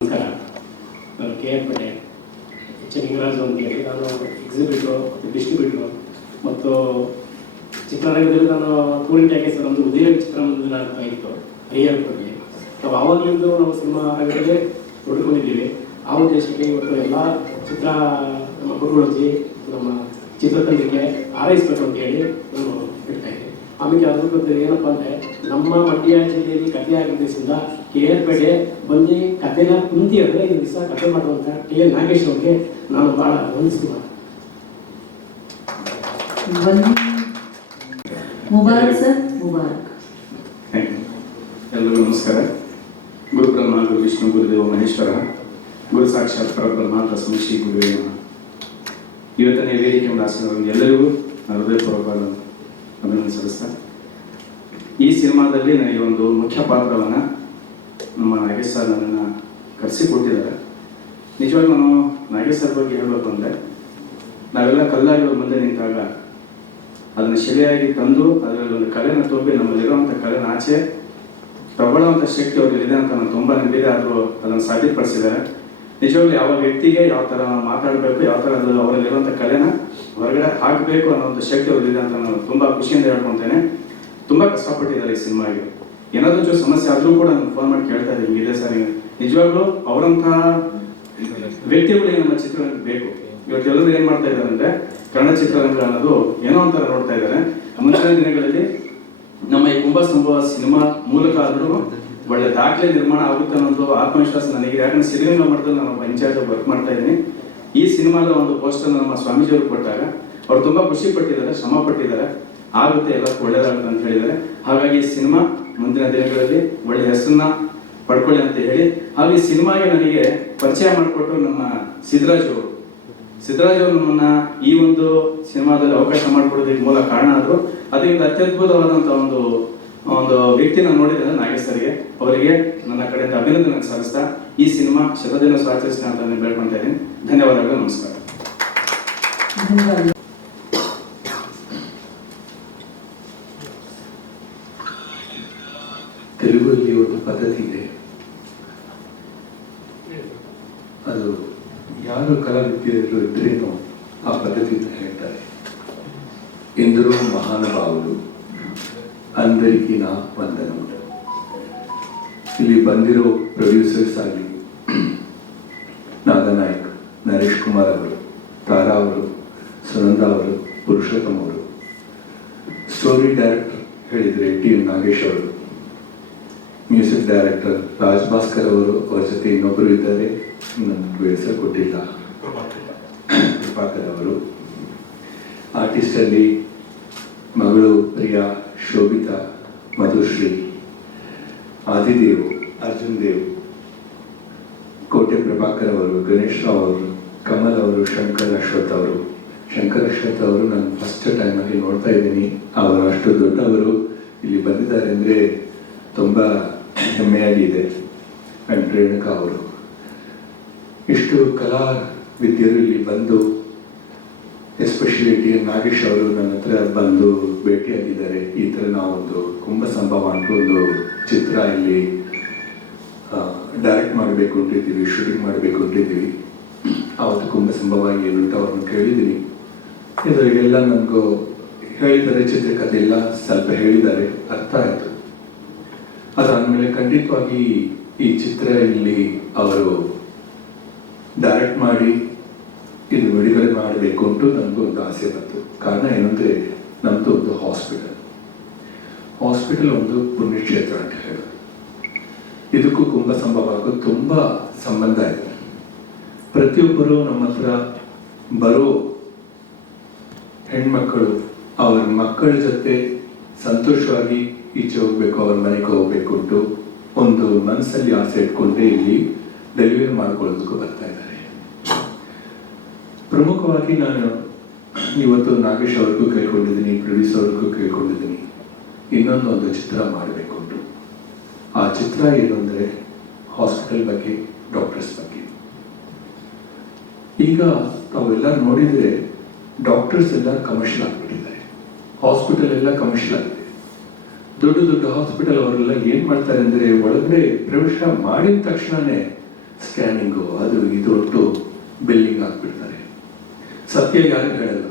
ನಮಸ್ಕಾರ. ನಾನು KR ಪೇಟೆ ಚೆನ್ನಿಂಗರಾಜು ಅಂತೇಳಿ. ನಾನು ಎಕ್ಸಿಬಿಟ್ರು ಮತ್ತು ಡಿಸ್ಟ್ರಿಬ್ಯೂಟ್ರು ಮತ್ತು ಚಿತ್ರರಂಗದಲ್ಲಿ ನಾನು ಟೂರಿಂಗ್ ಟ್ಯಾಗೇಜ್ ನಮ್ಮದು ಉದಯ ಚಿತ್ರರಂಗದಲ್ಲಿ ಆಗ್ತಾ ಇತ್ತು ಹರಿಹರಪುರದಲ್ಲಿ. ನಾವು ಆವಾಗಲಿಂದ ನಾವು ಸಿನಿಮಾ ರಂಗದಲ್ಲಿ ತೊಡ್ಕೊಂಡಿದ್ದೀವಿ. ಆ ಉದ್ದೇಶಕ್ಕೆ ಇವತ್ತು ಎಲ್ಲ ಚಿತ್ರ ನಮ್ಮ ಕುಟುಂಬಿ ನಮ್ಮ ಚಿತ್ರತಂಡಕ್ಕೆ ಹಾರೈಸಬೇಕು ಅಂತ ಹೇಳಿ ನಾನು ಹೇಳ್ತಾ ಇದ್ದೀನಿ. ಆಮೇಲೆ ಅದ್ರ ಬಗ್ಗೆ ಏನಪ್ಪ ಅಂದರೆ ನಮ್ಮ ಮಂಡ್ಯ ಜಿಲ್ಲೆಯಲ್ಲಿ ಕಥೆ ಆಗಿದ್ದ ದಿವಸದಿಂದ KR ಪೇಟೆ ಬಂದು ಕಥೆನ ಕುಂತಿ ಅಂದರೆ ಈ ದಿವಸ ಕಥೆ ಮಾಡುವಂಥ TN ನಾಗೇಶ್ ಅವ್ರಿಗೆ ನಾನು ಭಾಳ ವಂದಿಸ್ತೀನಿ. Mubarak sir, Mubarak. Thank you. ಎಲ್ಲರಿಗೂ ನಮಸ್ಕಾರ. ಗುರು ಬ್ರಹ್ಮ, ಗುರು ವಿಷ್ಣು, ಗುರುದೇವ ಮಹೇಶ್ವರ, ಗುರು ಸಾಕ್ಷಾತ್ ಪರಬ್ರಹ್ಮ ತಸ್ಮೈ ಶ್ರೀ ಗುರುವೇ ನಮಃ. ಇವತ್ತನೇ ವೇದಿಕೆ ಆಸನವನ್ನು ಎಲ್ಲರಿಗೂ ಹೃದಯಪೂರ್ವಕವಾದ ಅಭಿನಂದನೆ ಸಲ್ಲಿಸ್ತಾ, ಈ ಸಿನಿಮಾದಲ್ಲಿ ನನಗೆ ಒಂದು ಮುಖ್ಯ ಪಾತ್ರವನ್ನು ನಮ್ಮ ನಾಗೇಶ್ ಸರ್ ನನ್ನನ್ನು ಕರೆಸಿಕೊಟ್ಟಿದ್ದಾರೆ. ನಿಜವಾಗಿ ನಾನು ನಾಗೇಶ್ ಸರ್ ಬಗ್ಗೆ ಹೇಳಬೇಕು ಅಂದರೆ, ನಾವೆಲ್ಲ ಕಲ್ಲಾಗಿ ಮುಂದೆ ನಿಂತಾಗ ಅದನ್ನು ಶಿಲೆಯಾಗಿ ತಂದು ಅದರಲ್ಲಿ ಒಂದು ಕಲೆನ ತುಂಬಿ ನಮ್ಮಲ್ಲಿರುವಂಥ ಕಲೆನ ಆಚೆ ತಗೊಳ್ಳುವಂಥ ಶಕ್ತಿ ಅವರಿಗಿದೆ ಅಂತ ನಾನು ತುಂಬ ನಂಬಿದೆ. ಆದರೂ ಅದನ್ನು ಸಾಬೀತುಪಡಿಸಿದ್ದಾರೆ. ನಿಜವಾಗ್ಲೂ ಯಾವ ವ್ಯಕ್ತಿಗೆ ಯಾವ ಥರ ಮಾತಾಡಬೇಕು, ಯಾವ ಥರ ಅವರಲ್ಲಿರುವಂಥ ಕಲೆನ ಹೊರಗಡೆ ಹಾಕಬೇಕು ಅನ್ನೋ ಒಂದು ಶಕ್ತಿ ಅವರಿದೆ ಅಂತ ನಾನು ತುಂಬ ಖುಷಿಯಿಂದ ಹೇಳ್ಕೊತೇನೆ. ತುಂಬ ಕಷ್ಟಪಟ್ಟಿದ್ದಾರೆ ಈ ಸಿನಿಮಾಗೆ. ಏನಾದರೂ ಚೂರು ಸಮಸ್ಯೆ ಆದರೂ ಕೂಡ ನಾನು ಫೋನ್ ಮಾಡಿ ಕೇಳ್ತಾ ಇದ್ದೀನಿ, ಹಿಂಗಿದೆ ಸರ್. ನಿಜವಾಗ್ಲೂ ಅವರಂಥ ವ್ಯಕ್ತಿಗಳು ನಮ್ಮ ಚಿತ್ರರಂಗಕ್ಕೆ ಬೇಕು. ಇವತ್ತು ಎಲ್ಲರೂ ಏನು ಮಾಡ್ತಾ ಇದ್ದಾರೆ ಅಂದರೆ, ಕನ್ನಡ ಚಿತ್ರರಂಗ ಅನ್ನೋದು ಏನೋ ಒಂಥರ ನೋಡ್ತಾ ಇದ್ದಾರೆ. ಮುಂದಿನ ದಿನಗಳಲ್ಲಿ ನಮ್ಮ ಈ ಕುಂಭ ಸಂಭವ ಸಿನಿಮಾ ಮೂಲಕ ಆದರೂ ಒಳ್ಳೆ ದಾಖಲೆ ನಿರ್ಮಾಣ ಆಗುತ್ತೆ ಅನ್ನೋದು ಆತ್ಮವಿಶ್ವಾಸ ನನಗೆ. ಯಾಕಂದ್ರೆ ಸಿರಿಗಂಗಾ ಮಠದಲ್ಲಿ ನಾನು ಒಬ್ಬ ಇನ್ಚಾರ್ಜ್ ವರ್ಕ್ ಮಾಡ್ತಾ ಇದ್ದೀನಿ. ಈ ಸಿನಿಮಾದ ಒಂದು ಪೋಸ್ಟರ್ ನಮ್ಮ ಸ್ವಾಮೀಜಿಯವರು ಕೊಟ್ಟಾಗ ಅವ್ರು ತುಂಬ ಖುಷಿ ಪಟ್ಟಿದ್ದಾರೆ, ಶ್ರಮ ಪಟ್ಟಿದ್ದಾರೆ. ಆಗುತ್ತೆ, ಎಲ್ಲಕ್ಕೂ ಒಳ್ಳೇದಾಗುತ್ತೆ ಅಂತ ಹೇಳಿದ್ದಾರೆ. ಹಾಗಾಗಿ ಈ ಸಿನಿಮಾ ಮುಂದಿನ ದಿನಗಳಲ್ಲಿ ಒಳ್ಳೆ ಹೆಸರನ್ನ ಪಡ್ಕೊಳ್ಳಿ ಅಂತ ಹೇಳಿ, ಹಾಗೂ ಈ ಸಿನಿಮಾಗೆ ನನಗೆ ಪರಿಚಯ ಮಾಡಿಕೊಟ್ಟು ನಮ್ಮ ಸಿದ್ದರಾಜ್ ಅವರು ನಮ್ಮನ್ನ ಈ ಒಂದು ಸಿನಿಮಾದಲ್ಲಿ ಅವಕಾಶ ಮಾಡಿಕೊಡೋದಕ್ಕೆ ಮೂಲ ಕಾರಣ ಆದರು. ಅದರಿಂದ ಅತ್ಯದ್ಭುತವಾದಂಥ ಒಂದು ವ್ಯಕ್ತಿನ ನೋಡಿದರೆ ನಾಗೇಶ್ ಸರ್ಗೆ, ಅವರಿಗೆ ನನ್ನ ಕಡೆಯಿಂದ ಅಭಿನಂದನೆ ಸಲ್ಲಿಸ್ತಾ ಈ ಸಿನಿಮಾ ಶತದಿನ ಆಚರಿಸ್ತಾ ಅಂತ ನಾನು ಬೇಡ್ಕೊಳ್ತಾ ಇದ್ದೀನಿ. ಧನ್ಯವಾದಗಳು, ನಮಸ್ಕಾರ. ತೆಲುಗುಲ್ಲಿ ಒಂದು ಪದ್ಧತಿ ಇದೆ, ಅದು ಯಾರು ಕಲಾವಿದರು ಇದ್ರೇನೋ ಆ ಪದ್ಧತಿಯನ್ನು ಹೇಳ್ತಾರೆ. ಎಂದರೂ ಮಹಾನುಭಾవులు అందరికీ నా వందనములు. ಇಲ್ಲಿ ಬಂದಿರೋ ಪ್ರೊಡ್ಯೂಸರ್ಸ್ ಆಗಲಿ, ನಾಗನಾಯಕ್, ನರೇಶ್ ಕುಮಾರ್ ಅವರು, ತಾರಾ ಅವರು, ಸುನಂದ ಅವರು, ಪುರುಷೋತ್ತಮ್ ಅವರು, ಸ್ಟೋರಿ ಡೈರೆಕ್ಟರ್ ಹೇಳಿದರೆ TN ನಾಗೇಶ್ ಅವರು, ಮ್ಯೂಸಿಕ್ ಡೈರೆಕ್ಟರ್ ರಾಜ್ ಭಾಸ್ಕರ್ ಅವರು, ಅವರ ಜೊತೆ ಇನ್ನೊಬ್ಬರು ಇದ್ದಾರೆ, ನನಗೆ ಹೆಸರು ಕೊಟ್ಟಿಲ್ಲ, ಕೃಪಾಕರ್ ಅವರು. ಆರ್ಟಿಸ್ಟಲ್ಲಿ ಮಗಳು ಪ್ರಿಯಾ, ಶೋಭಿತಾ, ಮಧುಶ್ರೀ, ಆದಿದೇವ್, ಅರ್ಜುನ್ ದೇವ್, ಕೋಟೆ ಪ್ರಭಾಕರ್ ಅವರು, ಗಣೇಶ್ ರಾವ್ ಅವರು, ಕಮಲ್ ಅವರು, ಶಂಕರ್ ಅಶ್ವಥ್ ಅವರು, ಶಂಕರ್ ಅಶ್ವಥ್ ಅವರು ನಾನು ಫಸ್ಟ್ ಟೈಮಲ್ಲಿ ನೋಡ್ತಾ ಇದ್ದೀನಿ. ಅವರು ಅಷ್ಟು ದೊಡ್ಡವರು ಇಲ್ಲಿ ಬಂದಿದ್ದಾರೆ ಅಂದರೆ ತುಂಬ ಹೆಮ್ಮೆಯಾಗಿದೆ. ಆ್ಯಂಡ್ ರೇಣುಕಾ ಅವರು ಇಷ್ಟು ಕಲಾವಿದ್ಯರು ಇಲ್ಲಿ ಬಂದು, ಎಸ್ಪೆಷಲಿ ಟಿ ಎನ್ ನಾಗೇಶ್ ಅವರು ನನ್ನ ಹತ್ರ ಬಂದು ಭೇಟಿಯಾಗಿದ್ದಾರೆ. ಈ ಥರ ನಾವೊಂದು ಕುಂಭ ಸಂಭವ ಅಂತ ಒಂದು ಚಿತ್ರ ಇಲ್ಲಿ ಡೈರೆಕ್ಟ್ ಮಾಡಬೇಕು ಅಂತಿದ್ದೀವಿ, ಶೂಟಿಂಗ್ ಮಾಡಬೇಕು ಅಂತಿದ್ದೀವಿ. ಆವತ್ತು ಕುಂಭ ಸಂಭವ ಏನು ಅಂತ ಅವ್ರನ್ನ ಕೇಳಿದ್ದೀನಿ. ಇದರಿಗೆಲ್ಲ ನನಗೂ ಹೇಳಿದ್ದಾರೆ, ಚಿತ್ರಕಥೆ ಎಲ್ಲ ಸ್ವಲ್ಪ ಹೇಳಿದ್ದಾರೆ, ಅರ್ಥ ಆಯಿತು. ಅದಾದಮೇಲೆ ಖಂಡಿತವಾಗಿ ಈ ಚಿತ್ರ ಇಲ್ಲಿ ಅವರು ಡೈರೆಕ್ಟ್ ಮಾಡಿ ಇದು ಬಿಡುಗಡೆ ಮಾಡಬೇಕು ಅಂತ ನನಗೂ ಒಂದು ಆಸೆ ಬಂತು. ಕಾರಣ ಏನಂದರೆ ನಮ್ಮದು ಒಂದು ಹಾಸ್ಪಿಟಲ್ ಒಂದು ಪುಣ್ಯಕ್ಷೇತ್ರ ಅಂತ ಹೇಳೋದು. ಇದಕ್ಕೂ ಕುಂಭ ಸಂಭವಕ್ಕೂ ತುಂಬ ಸಂಬಂಧ ಇದೆ. ಪ್ರತಿಯೊಬ್ಬರು ನಮ್ಮ ಹತ್ರ ಬರೋ ಹೆಣ್ಮಕ್ಕಳು ಅವ್ರ ಮಕ್ಕಳ ಜೊತೆ ಸಂತೋಷವಾಗಿ ಈಚೆ ಹೋಗ್ಬೇಕು, ಅವ್ರ ಮನೆಗೆ ಹೋಗ್ಬೇಕು ಅಂಟು ಒಂದು ಮನಸ್ಸಲ್ಲಿ ಆಸೆ ಇಟ್ಕೊಂಡೆ ಇಲ್ಲಿ ಡೆಲಿವರಿ ಮಾಡ್ಕೊಳ್ಳೋದಕ್ಕೂ ಬರ್ತಾ ಇದ್ದಾರೆ. ಪ್ರಮುಖವಾಗಿ ನಾನು ಇವತ್ತು ನಾಗೇಶ್ ಅವ್ರಿಗೂ ಕೇಳ್ಕೊಂಡಿದ್ದೀನಿ, ಪ್ರೊಡ್ಯೂಸರ್ ಅವ್ರಿಗೂ ಕೇಳ್ಕೊಂಡಿದ್ದೀನಿ, ಇನ್ನೊಂದು ಚಿತ್ರ ಮಾಡಬೇಕು ಅಂಟು. ಆ ಚಿತ್ರ ಏನು ಅಂದರೆ ಹಾಸ್ಪಿಟಲ್ ಬಗ್ಗೆ, ಡಾಕ್ಟರ್ಸ್ ಬಗ್ಗೆ. ಈಗ ತಾವೆಲ್ಲ ನೋಡಿದರೆ ಡಾಕ್ಟರ್ಸ್ ಎಲ್ಲ ಕಮರ್ಷಿಯಲ್ ಆಗಿಬಿಟ್ಟಿದ್ದಾರೆ, ಹಾಸ್ಪಿಟಲ್ ಎಲ್ಲ ಕಮರ್ಷಿಯಲ್ ಆಗಿದೆ. ದೊಡ್ಡ ದೊಡ್ಡ ಹಾಸ್ಪಿಟಲ್ ಅವರೆಲ್ಲ ಏನು ಮಾಡ್ತಾರೆ ಅಂದರೆ ಒಳಗಡೆ ಪ್ರವೇಶ ಮಾಡಿದ ತಕ್ಷಣವೇ ಸ್ಕ್ಯಾನಿಂಗು ಅದು ಇದು ಒಟ್ಟು ಬಿಲ್ಲಿಂಗ್ ಹಾಕ್ಬಿಡ್ತಾರೆ. ಸತ್ಯ ಯಾರು ಹೇಳಲ್ಲ.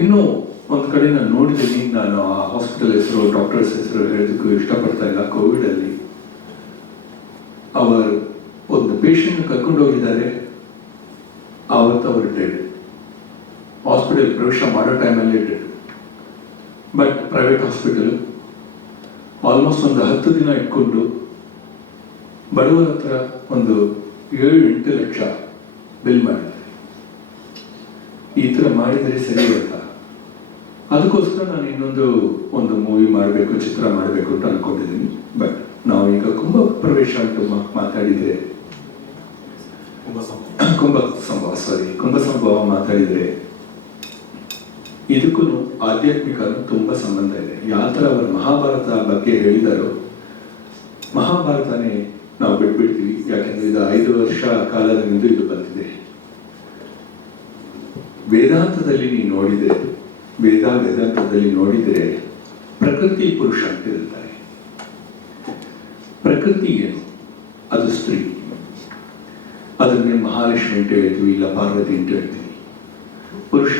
ಇನ್ನೂ ಒಂದು ಕಡೆ ನಾನು ನೋಡಿದ್ದೀನಿ, ನಾನು ಆ ಹಾಸ್ಪಿಟಲ್ ಹೆಸರು, ಡಾಕ್ಟರ್ಸ್ ಹೆಸರು ಹೇಳೋದಕ್ಕೂ ಇಷ್ಟಪಡ್ತಾ ಇಲ್ಲ. ಕೋವಿಡಲ್ಲಿ ಅವರು ಒಂದು ಪೇಷಂಟ್ ಕರ್ಕೊಂಡು ಹೋಗಿದ್ದಾರೆ, ಆವತ್ತು ಅವರು ಡೆಡ್. ಹಾಸ್ಪಿಟಲ್ ಪ್ರವೇಶ ಮಾಡೋ ಟೈಮಲ್ಲಿ dead. But private hospital almost ಒಂದು 10 ದಿನ ಇಟ್ಕೊಂಡು ಬಡವರ ಹತ್ರ ಒಂದು 7-8 ಲಕ್ಷ ಬಿಲ್ ಮಾಡಿದ್ದಾರೆ. ಈ ಥರ ಮಾಡಿದರೆ ಸರಿ ಇರುತ್ತಾ? ಅದಕ್ಕೋಸ್ಕರ ನಾನು ಒಂದು ಮೂವಿ ಮಾಡಬೇಕು, ಚಿತ್ರ ಮಾಡಬೇಕು ಅಂತ ಅನ್ಕೊಂಡಿದ್ದೀನಿ. ಬಟ್ ನಾವು ಈಗ ಕುಂಭ ಪ್ರವೇಶ ಅಂತ ಮಾತಾಡಿದರೆ, ಕುಂಭ ಸಂಭವ ಮಾತಾಡಿದರೆ ಇದಕ್ಕೂ ಆಧ್ಯಾತ್ಮಿಕ ತುಂಬ ಸಂಬಂಧ ಇದೆ. ಯಾವ ಥರ ಅವರು ಮಹಾಭಾರತ ಬಗ್ಗೆ ಹೇಳಿದಾರೋ, ಮಹಾಭಾರತನೇ ನಾವು ಬಿಟ್ಬಿಡ್ತೀವಿ. ಯಾಕೆಂದ್ರೆ ಇದು 5 ವರ್ಷ ಕಾಲದಿಂದ ಇದು ಬಂದಿದೆ. ವೇದಾಂತದಲ್ಲಿ ನೀವು ನೋಡಿದರೆ, ವೇದಾಂತದಲ್ಲಿ ನೋಡಿದರೆ ಪ್ರಕೃತಿ ಪುರುಷ ಅಂತ ಹೇಳ್ತಾರೆ. ಪ್ರಕೃತಿ ಏನು? ಅದು ಸ್ತ್ರೀ. ಅದನ್ನೇ ಮಹಾಲಕ್ಷ್ಮಿ ಅಂತ ಹೇಳ್ತೀವಿ, ಇಲ್ಲ ಪಾರ್ವತಿ ಅಂತ ಹೇಳ್ತೀವಿ. ಪುರುಷ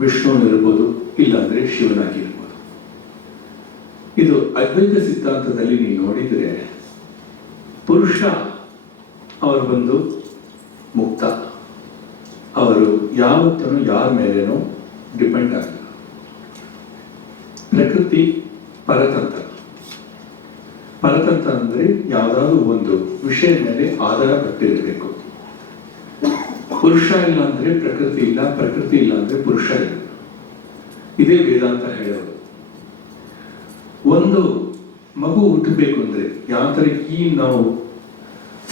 ವಿಷ್ಣು ಇರ್ಬೋದು, ಇಲ್ಲಾಂದ್ರೆ ಶಿವನಾಗಿರ್ಬೋದು. ಇದು ಅದ್ವೈತ ಸಿದ್ಧಾಂತದಲ್ಲಿ ನೀವು ನೋಡಿದರೆ ಪುರುಷ ಅವರು ಬಂದು ಮುಕ್ತ. ಅವರು ಯಾವತ್ತೂ ಯಾರ ಮೇಲೇನೂ ಡಿಪೆಂಡ್ ಆಗಲ್ಲ. ಪ್ರಕೃತಿ ಪರತಂತ್ರ. ಪರತಂತ್ರ ಅಂದರೆ ಯಾವುದಾದ್ರೂ ಒಂದು ವಿಷಯ ಮೇಲೆ ಆಧಾರ ಪಟ್ಟಿರಬೇಕು. ಪುರುಷ ಇಲ್ಲ ಅಂದ್ರೆ ಪ್ರಕೃತಿ ಇಲ್ಲ, ಪ್ರಕೃತಿ ಇಲ್ಲ ಅಂದ್ರೆ ಪುರುಷ ಇಲ್ಲ. ಇದೇ ವೇದಾಂತ ಹೇಳೋದು. ಒಂದು ಮಗು ಹುಟ್ಟಬೇಕು ಅಂದ್ರೆ ಯಾವ ತರ ಈ ನಾವು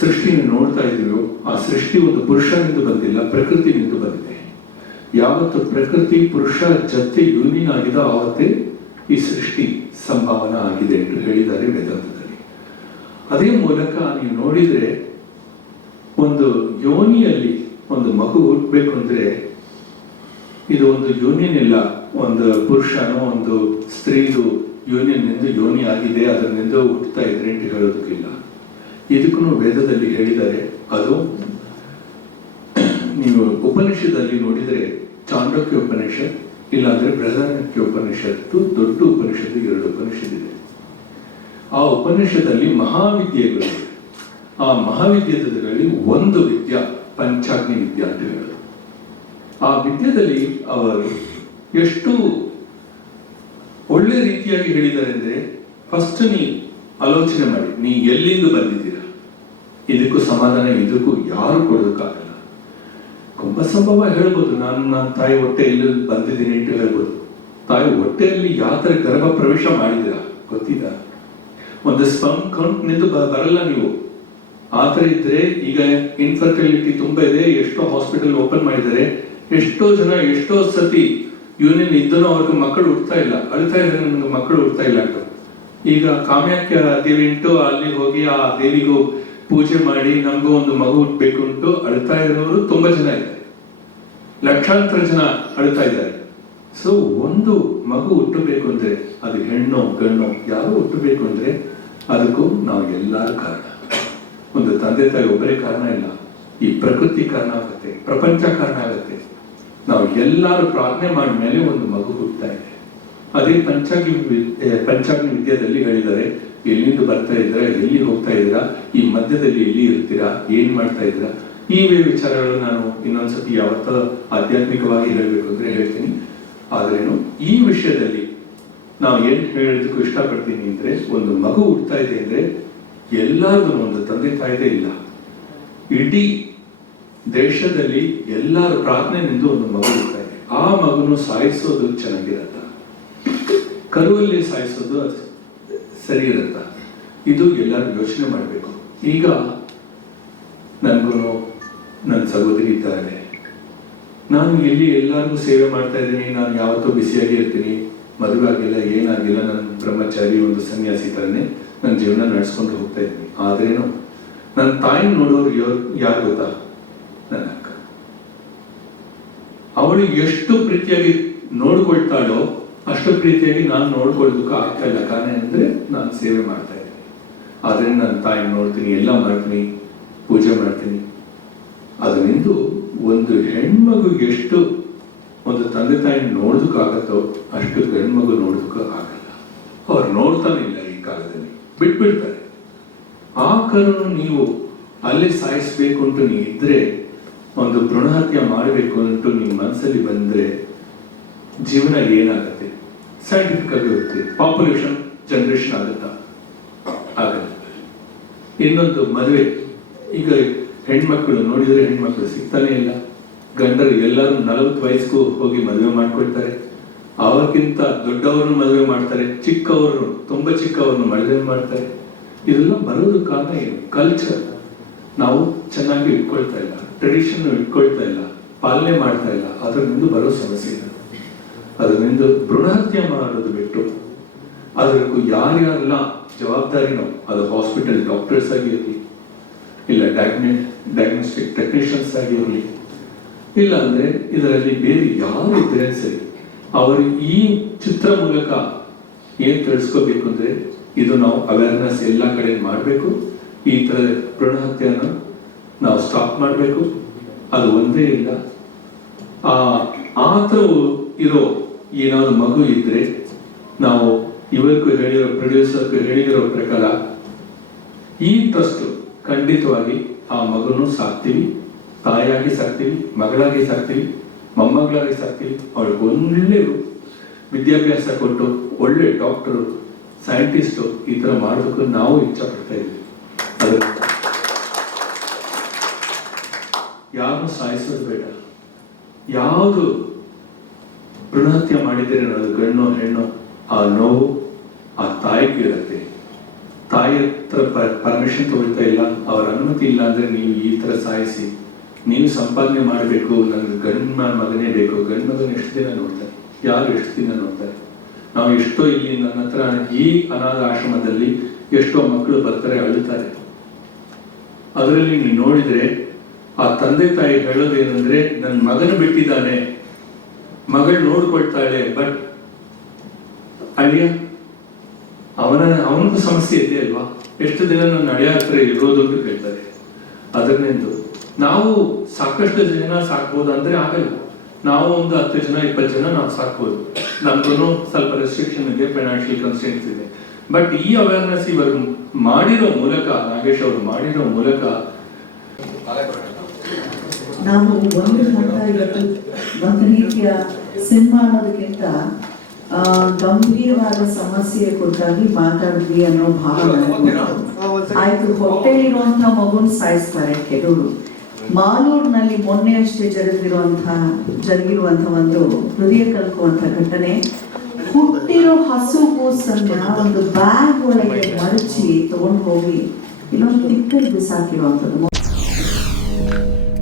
ಸೃಷ್ಟಿಯನ್ನು ನೋಡ್ತಾ ಇದೀವೋ, ಆ ಸೃಷ್ಟಿ ಒಂದು ಪುರುಷನಿಂದ ಬಂದಿಲ್ಲ, ಪ್ರಕೃತಿನಿಂದ ಬಂದಿದೆ. ಯಾವತ್ತು ಪ್ರಕೃತಿ ಪುರುಷ ಜೊತೆ ಯೂನಿಯನ್ ಆಗಿದೆ, ಆವತ್ತೇ ಈ ಸೃಷ್ಟಿ ಸಂಭಾವನಾ ಆಗಿದೆ ಎಂದು ಹೇಳಿದ್ದಾರೆ ವೇದಾಂತದಲ್ಲಿ. ಅದೇ ಮೂಲಕ ನೀವು ನೋಡಿದ್ರೆ ಒಂದು ಯೋನಿಯಲ್ಲಿ ಒಂದು ಮಗು ಹುಟ್ಟಬೇಕು ಅಂದ್ರೆ ಇದು ಒಂದು ಯೂನಿಯನ್ ಇಲ್ಲ, ಒಂದು ಪುರುಷನೋ ಒಂದು ಸ್ತ್ರೀದು ಯೂನಿಯನ್ ನಿಂದ ಯೋನಿ ಆಗಿದೆ, ಅದರಿಂದ ಹುಟ್ಟುತ್ತಾ ಇದ್ರೆ ಅಂತ ಹೇಳೋದಕ್ಕಿಲ್ಲ. ಇದಕ್ಕೂ ವೇದದಲ್ಲಿ ಹೇಳಿದ್ದಾರೆ. ಅದು ನೀವು ಉಪನಿಷದಲ್ಲಿ ನೋಡಿದರೆ ಚಾಂಡಕ್ಯ ಉಪನಿಷತ್, ಇಲ್ಲಾಂದ್ರೆ ಬೃಹದಾರಣ್ಯಕ ಉಪನಿಷತ್ತು, ದೊಡ್ಡ ಉಪನಿಷತ್ತು, 2 ಉಪನಿಷತ್ತಿದೆ. ಆ ಉಪನಿಷದಲ್ಲಿ ಮಹಾವಿದ್ಯೆಗಳು, ಆ ಮಹಾವಿದ್ಯದಲ್ಲಿ ಒಂದು ವಿದ್ಯಾ ಪಂಚಾಗ್ನಿ ವಿದ್ಯಾ ಅಂತ ಹೇಳೋದು. ಆ ವಿದ್ಯೆಯಲ್ಲಿ ಅವರು ಎಷ್ಟು ಒಳ್ಳೆ ರೀತಿಯಾಗಿ ಹೇಳಿದ್ದಾರೆ ಅಂದ್ರೆ, ಫಸ್ಟ್ ನೀವು ಆಲೋಚನೆ ಮಾಡಿ, ನೀ ಎಲ್ಲಿಂದ ಬಂದಿದ್ದೀರಾ, ಇದಕ್ಕೂ ಸಮಾಧಾನ ಇದಕ್ಕೂ ಯಾರು ಕೊಡೋದಕ್ಕಾಗಲ್ಲ. ಕುಂಭ ಸಂಭವ ಹೇಳ್ಬೋದು, ನಾನು ನನ್ನ ತಾಯಿ ಹೊಟ್ಟೆಯಲ್ಲಿ ಬಂದಿದ್ದೀನಿ ಅಂತ ಹೇಳ್ಬೋದು. ತಾಯಿ ಹೊಟ್ಟೆಯಲ್ಲಿ ಯಾವ ತರ ಗರ್ಭ ಪ್ರವೇಶ ಮಾಡಿದ್ದೀರಾ ಗೊತ್ತಿಲ್ಲ. ಒಂದು ಸ್ಪರ್ಮ್ ಕೌಂಟ್ ನಿಂತು ಬರಲ್ಲ ನೀವು. ಆ ಥರ ಇದ್ರೆ ಈಗ ಇನ್ಫರ್ಟಿಲಿಟಿ ತುಂಬಾ ಇದೆ, ಎಷ್ಟೋ ಹಾಸ್ಪಿಟಲ್ ಓಪನ್ ಮಾಡಿದ್ದಾರೆ, ಎಷ್ಟೋ ಜನ ಎಷ್ಟೋ ಸತಿ ಯೂನಿಯನ್ ಇದ್ದನೋ ಅವ್ರಿಗೆ ಮಕ್ಕಳು ಹುಡ್ತಾ ಇಲ್ಲ, ಅಳ್ತಾ ಇದ್ರೆ ನನಗೆ ಮಕ್ಕಳು ಹುಡ್ತಾ ಇಲ್ಲ ಅಂತ. ಈಗ ಕಾಮ್ಯಾಖ್ಯ ದೇವಿ ಉಂಟು, ಅಲ್ಲಿ ಹೋಗಿ ಆ ದೇವಿಗೂ ಪೂಜೆ ಮಾಡಿ ನಮಗೂ ಒಂದು ಮಗು ಹುಟ್ಟಬೇಕು ಉಂಟು ಅಳ್ತಾ ಇರೋರು ತುಂಬಾ ಜನ ಇದ್ದಾರೆ, ಲಕ್ಷಾಂತರ ಜನ ಅಳ್ತಾ ಇದ್ದಾರೆ. ಸೊ ಒಂದು ಮಗು ಹುಟ್ಟಬೇಕು ಅಂದ್ರೆ ಅದು ಹೆಣ್ಣು ಗಣ್ಣು ಯಾರು ಹುಟ್ಟಬೇಕು ಅಂದ್ರೆ ಅದಕ್ಕೂ ನಾವು ಎಲ್ಲರೂ ಕಾರಣ. ಒಂದು ತಂದೆ ತಾಯಿ ಒಬ್ಬರೇ ಕಾರಣ ಇಲ್ಲ, ಈ ಪ್ರಕೃತಿ ಕಾರಣ ಆಗುತ್ತೆ, ಪ್ರಪಂಚ ಕಾರಣ ಆಗುತ್ತೆ. ನಾವು ಎಲ್ಲರೂ ಪ್ರಾರ್ಥನೆ ಮಾಡಿದ್ಮೇಲೆ ಒಂದು ಮಗು ಹುಟ್ಟುತ್ತಾ ಇದೆ. ಅದೇ ಪಂಚಾಗ್ನಿ ವಿದ್ಯಾದಲ್ಲಿ ಹೇಳಿದ್ದಾರೆ, ಎಲ್ಲಿಂದ ಬರ್ತಾ ಇದ್ದೀರಾ, ಎಲ್ಲಿ ಹೋಗ್ತಾ ಇದ್ದೀರಾ, ಈ ಮಧ್ಯದಲ್ಲಿ ಎಲ್ಲಿ ಇರ್ತೀರಾ, ಏನ್ ಮಾಡ್ತಾ ಇದ್ದೀರಾ. ಈ ವಿಚಾರಗಳು ನಾನು ಇನ್ನೊಂದ್ಸತಿ ಯಾವತ್ತ ಆಧ್ಯಾತ್ಮಿಕವಾಗಿ ಹೇಳಬೇಕು ಅಂದ್ರೆ ಹೇಳ್ತೀನಿ. ಆದ್ರೇನು ಈ ವಿಷಯದಲ್ಲಿ ನಾವು ಏನ್ ಹೇಳೋದಕ್ಕೂ ಇಷ್ಟಪಡ್ತೀನಿ ಅಂದ್ರೆ, ಒಂದು ಮಗು ಹುಟ್ಟುತ್ತಾ ಇದೆ ಅಂದ್ರೆ ಎಲ್ಲಾರ್ಗು ಒಂದು ತಂದೆ ತಾಯಿದೇ ಇಲ್ಲ, ಇಡೀ ದೇಶದಲ್ಲಿ ಎಲ್ಲರ ಪ್ರಾರ್ಥನೆಯಿಂದ ಒಂದು ಮಗು ಹುಟ್ಟುತ್ತಾ ಇದೆ. ಆ ಮಗುನು ಸಾಯಿಸೋದು ಚೆನ್ನಾಗಿರತ್ತ, ಕರುವಲ್ಲಿ ಸಾಯಿಸೋದು ಅದು ಸರಿ ಇರತ್ತ, ಇದು ಎಲ್ಲರೂ ಯೋಚನೆ ಮಾಡಬೇಕು. ಈಗ ನನಗೂ ನನ್ನ ಸಹೋದರಿ ಇದ್ದಾರೆ, ನಾನು ಇಲ್ಲಿ ಎಲ್ಲರಿಗೂ ಸೇವೆ ಮಾಡ್ತಾ ಇದ್ದೀನಿ, ನಾನು ಯಾವತ್ತೂ ಬಿಸಿಯಾಗಿ ಇರ್ತೀನಿ, ಮದುವೆ ಆಗಿಲ್ಲ ಏನಾಗಿಲ್ಲ, ನನ್ನ ಬ್ರಹ್ಮಚಾರಿ ಒಂದು ಸನ್ಯಾಸಿ ಥರನೇ ನನ್ನ ಜೀವನ ನಡೆಸ್ಕೊಂಡು ಹೋಗ್ತಾ ಇದ್ದೀನಿ. ಆದ್ರೇನು ನನ್ನ ತಾಯಿ ನೋಡೋರು ಯಾರು ಗೊತ್ತಾ? ನನ್ನ ಅಕ್ಕ. ಅವಳು ಎಷ್ಟು ಪ್ರೀತಿಯಾಗಿ ನೋಡ್ಕೊಳ್ತಾಳೋ ಅಷ್ಟು ಪ್ರೀತಿಯಾಗಿ ನಾನು ನೋಡ್ಕೊಳ್ಳೋದಕ್ಕೆ ಆಗ್ತಾ ಇಲ್ಲ. ಕಾರಣ ಅಂದ್ರೆ ನಾನು ಸೇವೆ ಮಾಡ್ತಾ ಇದ್ದೀನಿ. ಆದ್ರೆ ನನ್ನ ತಾಯಿ ನೋಡ್ತೀನಿ, ಎಲ್ಲ ಮಾಡ್ತೀನಿ, ಪೂಜೆ ಮಾಡ್ತೀನಿ. ಅದರಿಂದ ಒಂದು ಹೆಣ್ಮಗು ಎಷ್ಟು ಒಂದು ತಂದೆ ತಾಯಿ ನೋಡೋದಕ್ಕಾಗತ್ತೋ ಅಷ್ಟು ಗಂಡ್ಮಗು ನೋಡೋದಕ್ಕೂ ಆಗಲ್ಲ. ಅವ್ರು ನೋಡ್ತಾನೆ ಇಲ್ಲ, ಈ ಕಾಲದಲ್ಲಿ ಬಿಟ್ಬಿಡ್ತಾರೆ. ಆ ಕರುನು ನೀವು ಅಲ್ಲೇ ಸಾಯಿಸ್ಬೇಕು ಅಂತ ನೀವು ಇದ್ರೆ, ಒಂದು ಭ್ರೂಣಹತ್ಯೆ ಮಾಡಬೇಕು ಅಂತ ನಿಮ್ಮ ಮನಸ್ಸಲ್ಲಿ ಬಂದ್ರೆ ಜೀವನ ಏನಾಗುತ್ತೆ? ಸೈಂಟಿಫಿಕ್ ಆಗಿ ಇರುತ್ತೆ, ಪಾಪ್ಯುಲೇಷನ್ ಜನರೇಷನ್ ಆಗುತ್ತಾ? ಆಗಲ್ಲ. ಇನ್ನೊಂದು ಮದುವೆ, ಈಗ ಹೆಣ್ಮಕ್ಳು ನೋಡಿದ್ರೆ ಹೆಣ್ಮಕ್ಳು ಸಿಗ್ತಾನೆ ಇಲ್ಲ. ಗಂಡರು ಎಲ್ಲರೂ 40 ವಯಸ್ಸಿಗೂ ಹೋಗಿ ಮದುವೆ ಮಾಡ್ಕೊಳ್ತಾರೆ, ಅವರಿಗಿಂತ ದೊಡ್ಡವ್ರನ್ನ ಮದುವೆ ಮಾಡ್ತಾರೆ, ಚಿಕ್ಕವ್ರನ್ನು ತುಂಬಾ ಚಿಕ್ಕವ್ರನ್ನ ಮದುವೆ ಮಾಡ್ತಾರೆ. ಇದೆಲ್ಲ ಬರೋದು ಕಾರಣ ಏನು? ಕಲ್ಚರ್ ನಾವು ಚೆನ್ನಾಗಿ ಇಟ್ಕೊಳ್ತಾ ಇಲ್ಲ, ಟ್ರೆಡಿಷನ್ ಇಟ್ಕೊಳ್ತಾ ಇಲ್ಲ, ಪಾಲನೆ ಮಾಡ್ತಾ ಇಲ್ಲ. ಅದರಿಂದ ಬರೋ ಸಮಸ್ಯೆ ಇದೆ. ಅದರಿಂದ ಭ್ರೂಣಹತ್ಯೆ ಮಾಡೋದು ಬಿಟ್ಟು ಅದಕ್ಕೂ ಯಾರ್ಯಾರೆಲ್ಲ ಜವಾಬ್ದಾರಿನೋ, ಅದು ಹಾಸ್ಪಿಟಲ್ ಡಾಕ್ಟರ್ಸ್ ಆಗಿರಲಿ, ಇಲ್ಲ ಡಯಾಗ್ನೋಸ್ಟಿಕ್ ಟೆಕ್ನಿಷಿಯನ್ಸ್ ಆಗಿರಲಿ, ಇಲ್ಲ ಅಂದ್ರೆ ಇದರಲ್ಲಿ ಬೇರೆ ಯಾರು ಇದ್ರೆ ಸರಿ, ಅವರು ಈ ಚಿತ್ರ ಮೂಲಕ ಏನ್ ತಿಳಿಸ್ಕೋಬೇಕು ಅಂದ್ರೆ, ಇದು ನಾವು ಅವೇರ್ನೆಸ್ ಎಲ್ಲ ಕಡೆ ಮಾಡಬೇಕು. ಈ ತರ ಭ್ರೂಣಹತ್ಯೆಯನ್ನು ನಾವು ಸ್ಟಾಪ್ ಮಾಡಬೇಕು. ಅದು ಒಂದೇ ಇಲ್ಲ, ಆ ತರ ಇರೋ ಏನಾದ್ರು ಮಗು ಇದ್ರೆ ನಾವು ಇವರಿಗೂ ಹೇಳಿರೋ ಪ್ರೊಡ್ಯೂಸರ್ಗೂ ಹೇಳಿರೋ ಪ್ರಕಾರ ಈ ಟ್ರಸ್ಟ್ ಖಂಡಿತವಾಗಿ ಆ ಮಗನು ಸಾಕ್ತೀವಿ, ತಾಯಿಯಾಗಿ ಸಾಕ್ತೀವಿ, ಮಗಳಾಗಿ ಸಾಕ್ತೀವಿ, ಮೊಮ್ಮಗಳಾಗಿ ಸಾಕ್ತೀವಿ. ಅವಳಿಗೆ ಒಳ್ಳೆ ವಿದ್ಯಾಭ್ಯಾಸ ಕೊಟ್ಟು ಒಳ್ಳೆ ಡಾಕ್ಟರು, ಸೈಂಟಿಸ್ಟು ಈ ತರ ಮಾಡೋದಕ್ಕೂ ನಾವು ಇಚ್ಛೆ ಪಡ್ತಾ ಇದ್ವಿ. ಅದು ಯಾರು ಸಾಯಿಸೋದು ಬೇಡ. ಯಾವುದು ಭ್ರೂಣಹತ್ಯೆ ಮಾಡಿದರೆ ಅದು ಗಣ್ಣು ಹೆಣ್ಣು, ಆ ನೋವು ಆ ತಾಯಿಗೆ ಇರುತ್ತೆ. ತಾಯಿ ಹತ್ರ ಪರ್ಮಿಷನ್ ತಗೊಳ್ತಾ ಇಲ್ಲ, ಅವರ ಅನುಮತಿ ಇಲ್ಲ ಅಂದ್ರೆ ನೀವು ಈ ತರ ಸಾಯಿಸಿ ನೀವು ಸಂಪಾದನೆ ಮಾಡಬೇಕು, ನನಗೆ ಗಂಡ ಮಗನೇ ಬೇಕು. ಗಂಡ ಮಗನ ಎಷ್ಟು ದಿನ ನೋಡ್ತಾರೆ? ಯಾರು ಎಷ್ಟು ದಿನ ನೋಡ್ತಾರೆ? ನಾವು ಎಷ್ಟೋ ಇಲ್ಲಿ ನನ್ನ ಹತ್ರ ಈ ಅನಾಥ ಆಶ್ರಮದಲ್ಲಿ ಎಷ್ಟೋ ಮಕ್ಕಳು ಬರ್ತಾರೆ, ಅಳುತ್ತಾರೆ. ಅದರಲ್ಲಿ ನೀವು ನೋಡಿದ್ರೆ ಆ ತಂದೆ ತಾಯಿ ಹೇಳೋದು ಏನಂದ್ರೆ, ನನ್ನ ಮಗನ ಬಿಟ್ಟಿದ್ದಾನೆ, ಮಗಳು ನೋಡ್ಕೊಳ್ತಾಳೆ, ಬಟ್ ಅಳಿಯ ಅವನಿಗೂ ಸಮಸ್ಯೆ ಇದೆ ಅಲ್ವಾ? ಎಷ್ಟು ದಿನ ನನ್ನ ಅಳಿಯ ಹತ್ರ ಇರೋದು ಅಂತ ಕೇಳ್ತಾರೆ. ಅದನ್ನೆಂದು ನಾವು ಸಾಕಷ್ಟು ಜನ ಸಾಕ್ಬೋದು ಅಂದ್ರೆ ಆಗಲ್ಲ. ನಾವು ಒಂದು 10 ಜನ 20 ಜನ ನಾವು ಸಾಕ್ಬೋದು. ನಮ್ಗೂ ಸ್ವಲ್ಪ ರೆಸ್ಟ್ರಿಕ್ಷನ್ ಇದೆ, ಫೈನಾನ್ಷಿಯಲ್ ಕನ್ಸ್ಟ್ರೇಂಟ್ಸ್ ಇದೆ. ಬಟ್ ಈ ಅವೇರ್ನೆಸ್ ಇವರು ಮಾಡಿರೋ ಮೂಲಕ, ನಾಗೇಶ್ ಅವರು ಮಾಡಿರೋ ಮೂಲಕ ನಾವು ಒಂದು ಹಂತ ಇವತ್ತು ಒಂದು ರೀತಿಯ ಸಿನಿಮಾ ಅನ್ನೋದಕ್ಕಿಂತ ಗಂಭೀರವಾದ ಸಮಸ್ಯೆ ಕುರಿತಾಗಿ ಮಾತಾಡಿದ್ವಿ ಅನ್ನೋ ಭಾವ ಆಯ್ತು. ಹೊಟ್ಟೆಲಿರುವಂತ ಮಗುನ್ ಸಾಯಿಸ್ತಾರೆ ಕೆಲವರು. ಮಾಲೂರಿನಲ್ಲಿ ಮೊನ್ನೆ ಅಷ್ಟೇ ಜರುಗಿರುವಂತಹ ಒಂದು ಹೃದಯ ಕಲ್ಕುವಂತ ಘಟನೆ. ಹುಟ್ಟಿರೋ ಹಸು ಕೂಸನ್ನ ಒಂದು ಬ್ಯಾಗ್ ಒಳಗೆ ಮಡಚಿ ತಗೊಂಡು ಹೋಗಿ ಇನ್ನೊಂದು ತಿಕ್ಕಲ್ಲಿ ಬಿಸಾಕಿರುವಂಥದ್ದು.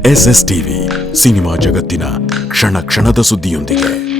SS ಟಿವಿ ಸಿನಿಮಾ ಜಗತ್ತಿನ ಕ್ಷಣ ಕ್ಷಣದ ಸುದ್ದಿಯೊಂದಿಗೆ.